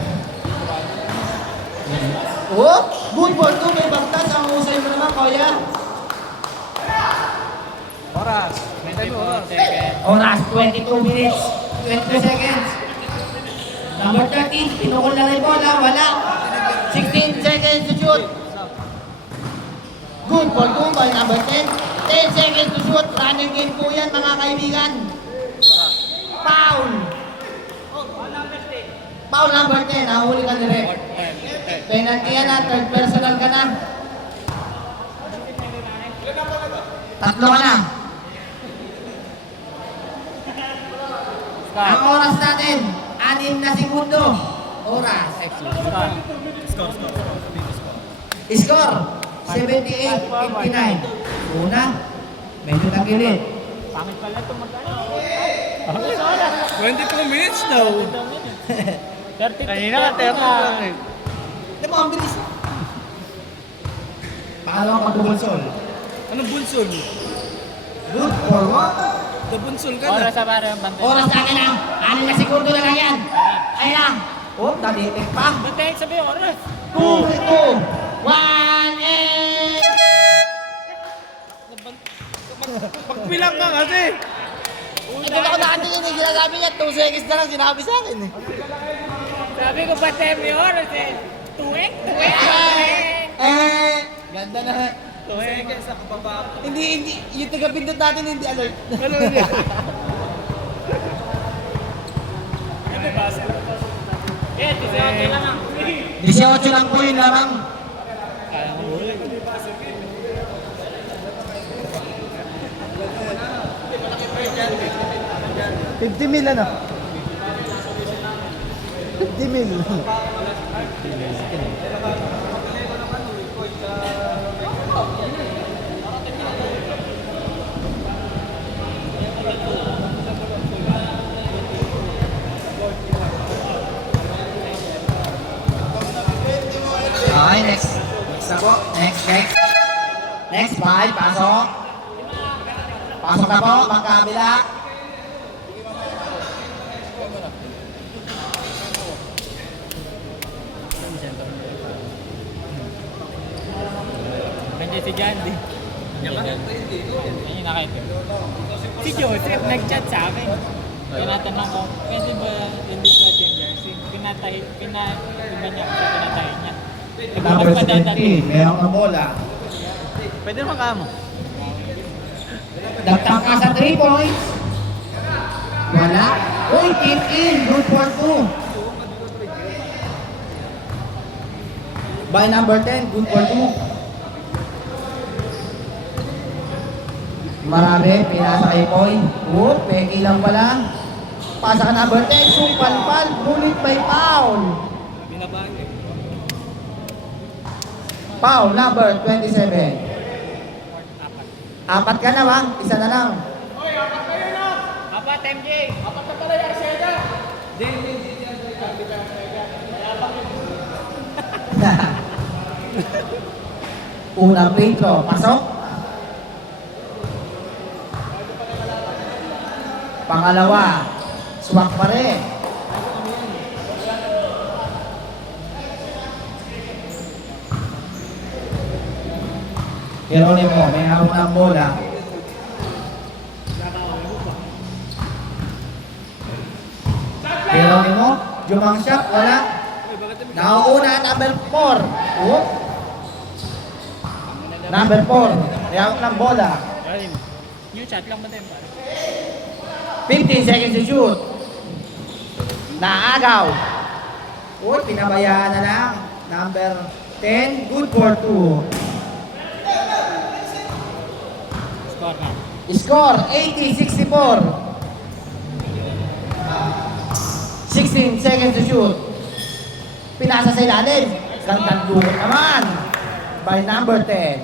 Oh, good ball to, may bagtas. Ang husay mo naman, Kuya. Oras. May time oras. Oras, 22 minutes, 22 seconds. Number 13, pinukol na rin bola, wala. 16 seconds to shoot. Good ball to by number 10. 10 seconds to shoot. Running game po yan, mga kaibigan. Foul. Foul number 10, nahuli ka direct. Penalty yan na, third personal ka na. Tatlo ka na. Ang oras natin, 6 na segundo. Oras. Score, 78-59. Una, medyo tagilid. Pangit pala ito magkano. 22 minutes daw. 30. Kanina ka, 30 lang eh. Di mo, ang bilis. Pangalawang pagbubunsol. Anong bunsol? Good for what? Nabunsol ka na. Oras sa pare ang bantay. Oras natin ang 6 na segundo na lang yan. Ayan na. Oh, naditik pa. Bantay, sabi yung oras. 2, 2, 1, and... Pagbilang ka kasi. Hindi na ako nakatingin yung sinasabi niya. 2 seconds na lang sinabi sa akin eh. Sabi ko bantay mo yung oras eh. Tuwek. Ganda na. Tuwege sa kababa. Hindi, yung taga-pindot natin hindi alert. Ano niya? 18 lang po yun lamang. $50,000 ano? 50,000. Okay, next. Next na po. Next. Next, bye. Pasok. Pasok na po. Magkabila. Nandiyan si Jandy. Yan yung nakita. Si Joseph nag-chat sa akin. Tinatanong ko, pwede ba hindi suot yung jersey? Iba niya kasi pinatahin niya. Number 17, mayroon ang bola. Pwede naman kamo. Dagtang ka sa 3 points. Wala. Uy, tip in. Good for 2. By number 10, good for 2. Marami, pinasa kay Poy. Oh, peki lang pala. Pasa ka number 10, sumpal-pal. Ngunit may foul. Foul number 27. Apat ka na ba? Isa na lang. Apat, MJ! Unang free throw, pasok. Pangalawa, swak pa rin. Geronimo, may hawak ng bola. Geronimo, jumang shot, wala. Nauuna, number 4. Oh. Number 4, may hawak ng bola. New chat lang ba din? 15 seconds to shoot. Naagaw. Uy, pinabayaan na lang. Number 10, good for 2. Score na. Score, 80-64. 16 seconds to shoot. Pinasa sa ilalim. Gandang dugot naman. By number 10.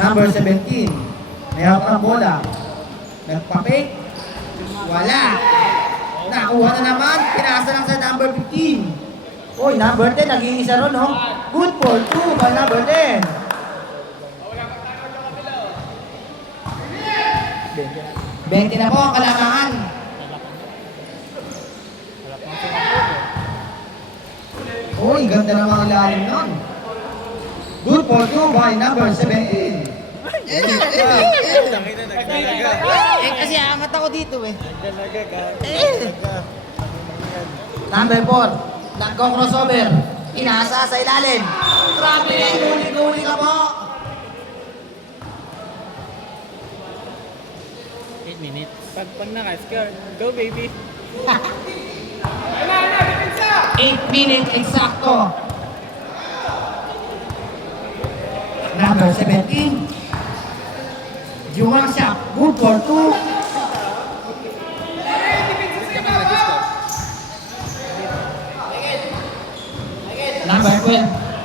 Number 17. May hawak ng bola. Nagpapik. Wala. Nakuha na naman. Pinasa lang sa number 15. Uy, number 10. Nag-iisa ron, no? Good for 2 by number 10. 20 na po ang kalamangan. Uy, ganda ng mga ilalim nun. Good for 2 by number 17. Kasi angat ako dito eh. Number 4, nagko-crossover. Inasa sa ilalim. Grabe, huli-huli ka po. 8 minutes. Pag naka-score, go baby! 8 minutes eksakto. Number 17. Jumang shot, good for 2. Number 12,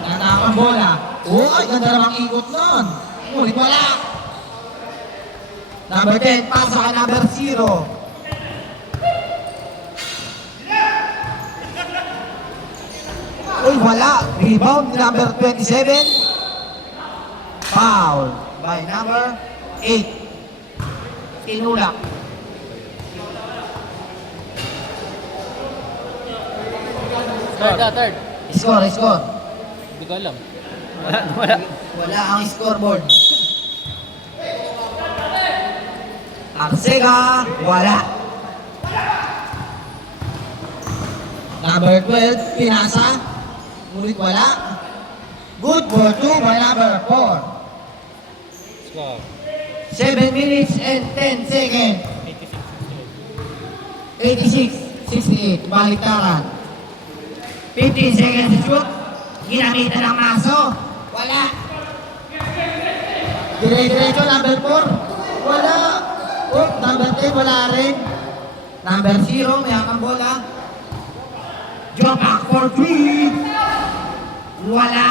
nanakak ang bola. Uy, ganda namang ikot nun. Ngunit wala. Number 10, pasa ka number 0. Uy, wala. Rebound number 27. Foul by number 8. Tinulak. Third. Score. Hindi ko alam. Wala ang scoreboard. Arcega, wala. Number 12, pinasa. Ngunit wala. Good for 2 by number 4. Score. 7 minutes and 10 seconds. 86-68. Baliktaran. 15 seconds to shoot. Ginamitan ng maso. Wala. Dire-diretso, number 4. Wala. Oh, number 10, wala rin. Number 0, may hakang bola. Jump back for 3. Wala.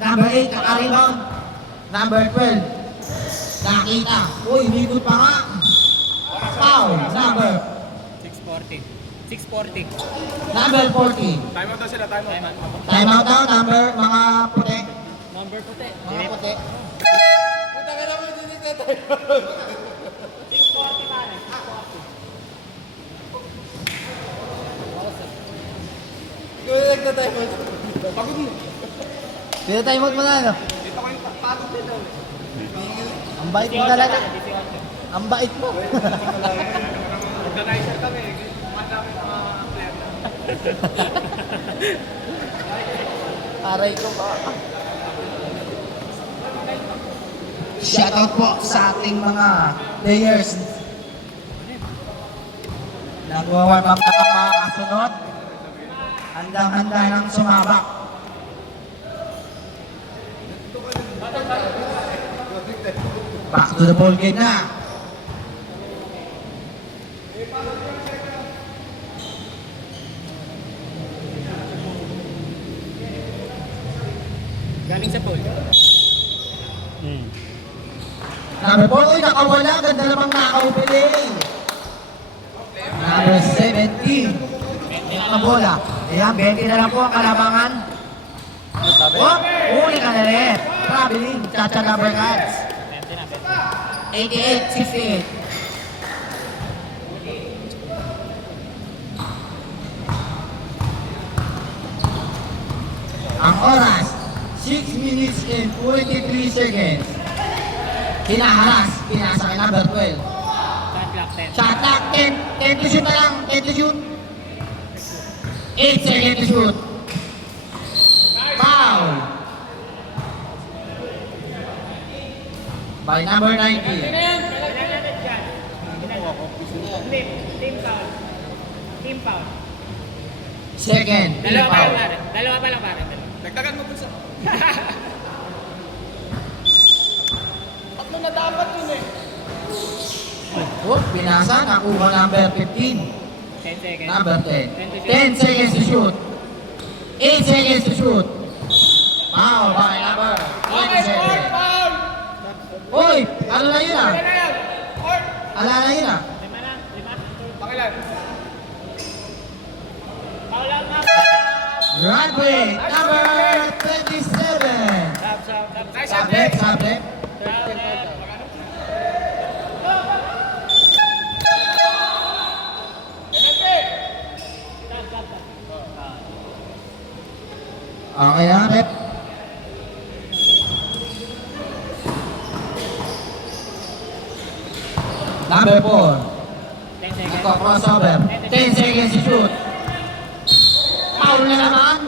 Number 8, naka-rebound. Number 12, nakita. Uy, umikot pa nga. Foul, number 640. number 40. Time out na sila, time out. Time out daw, number, mga puti. Number puti. Mga puti. Puta ka naman din ito time out. 640 man. 640. Ikaw na nagta-time out. Pagod mo. Pinatime out mo na, ano? Ang bait mo talaga. Ang bait mo. Organizer kami. Madami mga player. Aray ko ba? Shoutout po sa ating mga players. Nagwa-warm up na ang mga kasunod. Handang-handa ng sumabak. Back to the ball game na. Galing sa pool. Number 4, uy, nakawala. Ganda namang nakaupili. Number 17. Ang bola. Ayan, 20 na lang po ang kalabangan. Oh, huli ka na rin. Traveling, Chacha number cards. 88-68. Ang oras, 6 minutes and 43 seconds. Hinaharas, pinasa kay number 12. Shot clock 10. Shot clock, 10 to shoot na lang, 10 to shoot. 8 seconds to shoot. Foul. By number 90. Team foul. Team foul. Second, team Dalawa pa foul. lang pare. Dalawa pa lang pare. Nagdagan mo dun sa... Tatlo na dapat yun eh. Oh, pinasa, nakuha number 15. 10 seconds. Number 10. 10 seconds to shoot. 8 seconds to shoot. Foul by number 27. Uy, ano na yun ah? Ala na yun ah? Lima na. Lima. Pakilan. Foul out na. Runway number 27. Stop, stop, stop. Nice Subject, subject. Okay na, Rep. Number 4. 10 seconds. Nagko-crossover. 10 seconds to shoot. Foul na naman.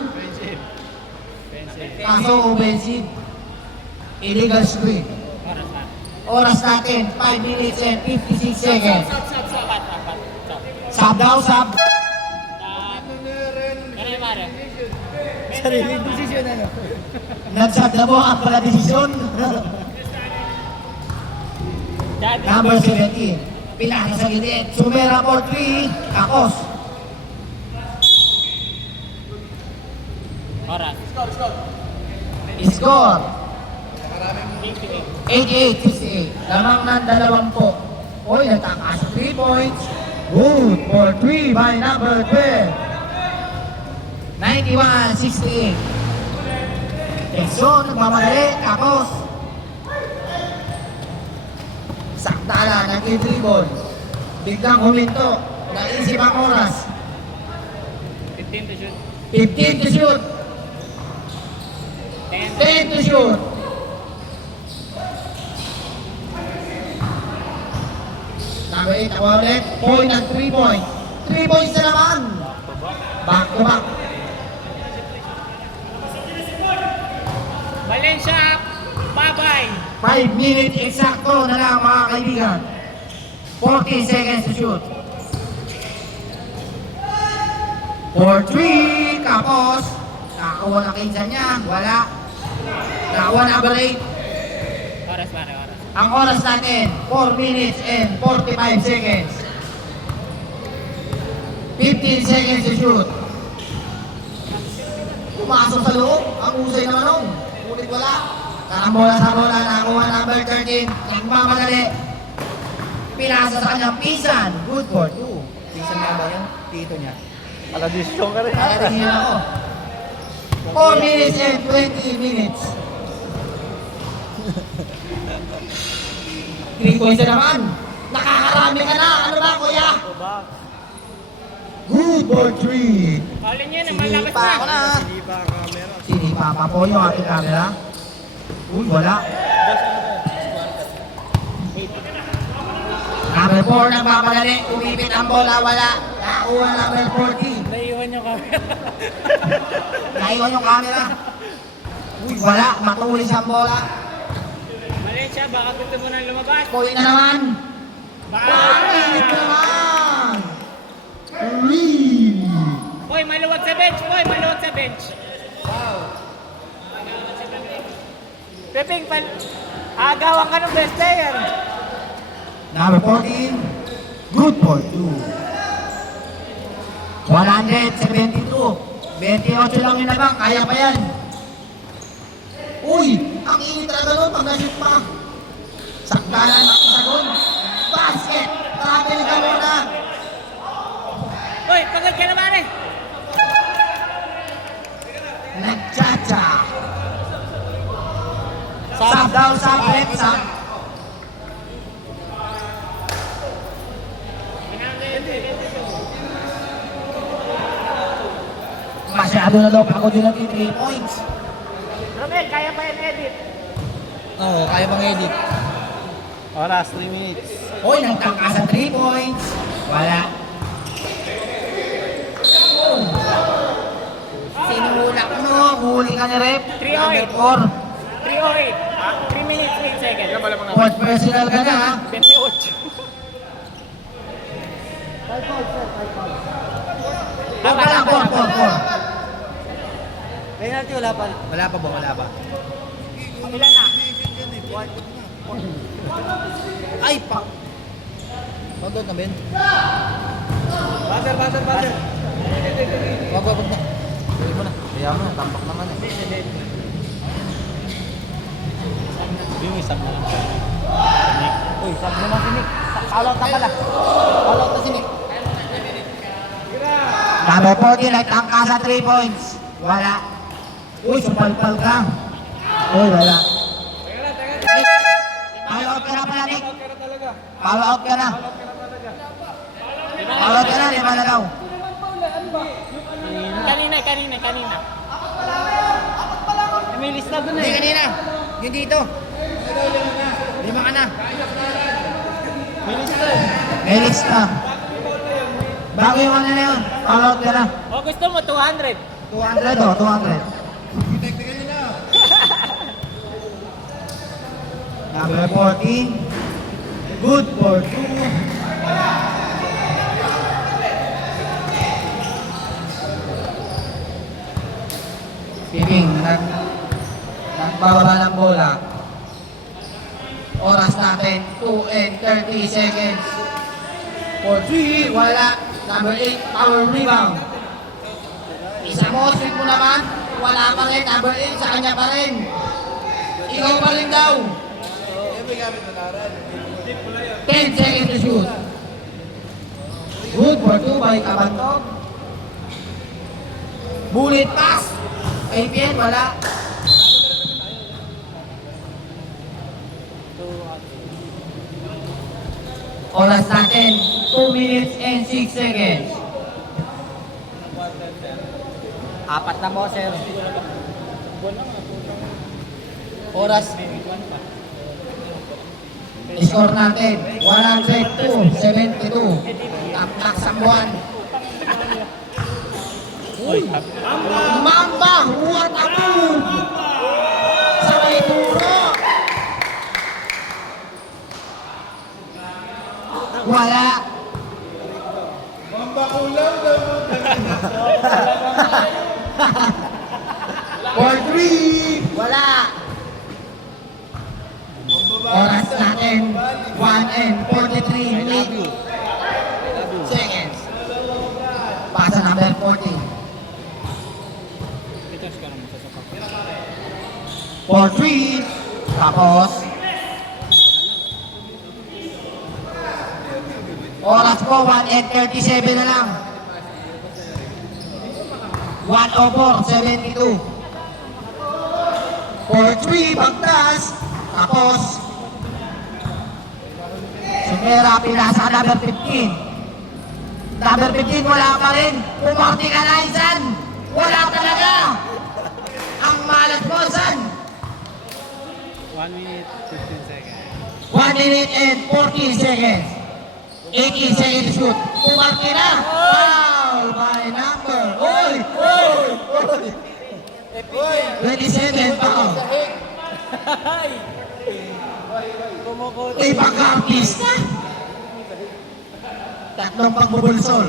Kaso offensive. Illegal screen. Oras na. Oras natin, 5 minutes and 56 seconds. Apat, apat. Stop. Sub daw, sub. Ano yung pare? Sariling desisyon, ano? Nagsub na mo ang pala desisyon. Dati. Number 17. Pinasa sa gilid. Sumera for 3. Akos. Oras. Score. 88. 88-68. Lamang ng 20. Oy, nagtakas 3 points. Good for 3 by number 12. 91-68. Texon, nagmamadali. Akos. Saktala ng i-dribble. Biglang huminto. Naisip ang oras. 15 to shoot. 15 to shoot. 10. 10 to shoot. Number 8 ako ulit. Point at 3 points. 3 points na naman. Back to back. Valencia, bye-bye. 5 minutes eksakto na lang mga kaibigan. 40 seconds to shoot. For 3, kapos. Nakakuha na kinsa niya. Wala. Nakakuha number 8. Oras pare, oras. Ang oras natin, 4 minutes and 45 seconds. 15 seconds to shoot. Pumasok sa loob. Ang usay naman nun. Ngunit wala. Nakabola sa bola. Nakakuha number 13. Nagmamadali. Pinasa sa kanyang pinsan. Good for 2. Pinsan nga ba yan? Tito niya. Aladisyon ka rin. Tingin ako. 4 minutes and 20 minutes. 3 points na naman. Nakakarami ka na. Ano ba, kuya? Good for 3. Paulin yun, malakas Pa ako na. na. Hindi ba ang camera? Sinipa pa po yung ating camera. Uy, wala. Number 4 nagmamadali. Umipit ang bola, wala. Nakuha number 40. Naiwan yung camera. Naiwan yung camera. Uy, wala. Matulis ang bola. Valencia, baka gusto mo nang lumabas. Point na naman. Bakit naman? Three. Hoy, maluwag sa bench! Hoy, maluwag sa bench! Pepeng, agawan ka ng best player. Number 14. Good for 2. 172. 28 lang yun na bang. Kaya pa yan. Uy! Ang init talaga nun pag nashoot pa. Sakdalan ng isagon. Basket! Travel ka muna. Hoy, pagod ka naman eh! Nagchacha. Sub daw, sub, left, sub. Masyado na daw pagod yun natin 3 points. Romel, kaya pa yan edit. Oo, kaya bang edit? Oras, 3 minutes. Hoy, nagtangka sa 3 points. Wala. Sinulak mo, huli ka ni Rep. 308. Number 308. 3 minutes, 8 seconds. 4. Fourth personal ka na ha. 28. Tama lang, 4. Penalty, wala pa. Wala pa ba? Wala pa. Ilan na? Ay, pa! Pagod na, Ben. Buzzer. Wag na. Tuloy mo na. Kaya mo na, tambak naman eh. Yung isang na lang. Uy, sabi naman si Nick. All-out na pala. All-out na si Nick. Number 40, nagtangka sa 3 points. Wala. Uy, supalpal ka. Uy, wala. Follow out ka na pala, Nick. Follow out ka na. Follow out ka na, 5 na daw. Kanina. May list na doon Hindi, eh. kanina. Yung dito. 5 ka na. May list na. Bago yung ano na yun, follow out ka na. O gusto mo, 200. 200 o, 200. Number 14. Good for 2. Piping, nagbababa ng bola. Oras natin, 2 and 30 seconds. For 3, wala. Number 8, power rebound. Isa mo, sweep mo naman. Wala pa rin. Number 8, sa kanya pa rin. Ikaw pa rin daw. 10 seconds to shoot. Good for 2 by Kabantog. Bullet pass. APN, wala. Oras natin, 2 minutes and 6 seconds. 4 na mo, sir. Oras. Score natin, 102-72. Tapak sa buwan. Mamba, what a move! Sabay turo. Wala. For 3, wala. Oras natin, 1 and 43 minutes. Seconds. Pasa number 40. For 3, tapos. Oras po, 1 and 37 na lang. 104-72. For 3, pagtas. Tapos. Sumera, pinasa number 15. Number 15, wala pa rin. Pumarti ka na, Isan. Wala talaga. malas mo, San? 1 minute, 15 seconds. 1 minute and 14 seconds. 18 seconds to shoot. Pumarke na. Foul by number. Oy! Oy! 27 foul. Ibang artista. Tatlong pagbubulsol.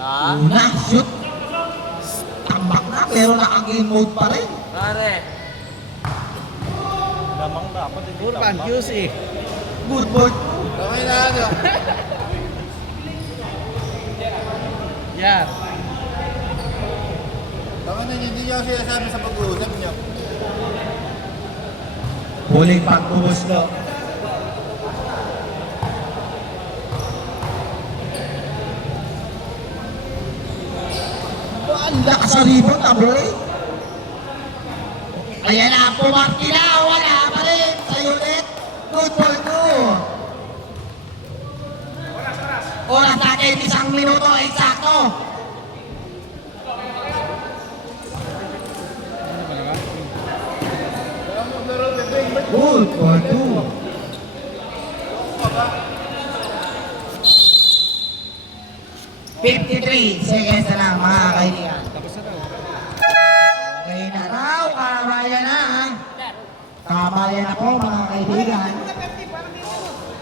Una, shoot. Tambak na, pero naka-game mode pa rin. Pare. Lamang dapat hindi Urban, QC. Good board. Okay na ano. Yan. Tama na, hindi niyo sinasabi sa pag-uusap niyo. Huling pagbubuslo. Ang lakas sa rebound, number 8. Ayan na, pumarki na, wala pa rin sa unit. Good for 2. Oras natin, 1 minuto, eksakto. Good for 2. 53 seconds na lang, mga kaibigan. Okay na raw, kamayan na. Kamayan na po, mga kaibigan.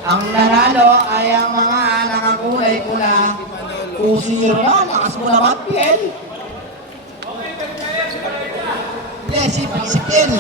Ang nanalo ay ang mga nakakulay pula. 2-0 na, lakas mo naman, Piel. Blessy, Piel.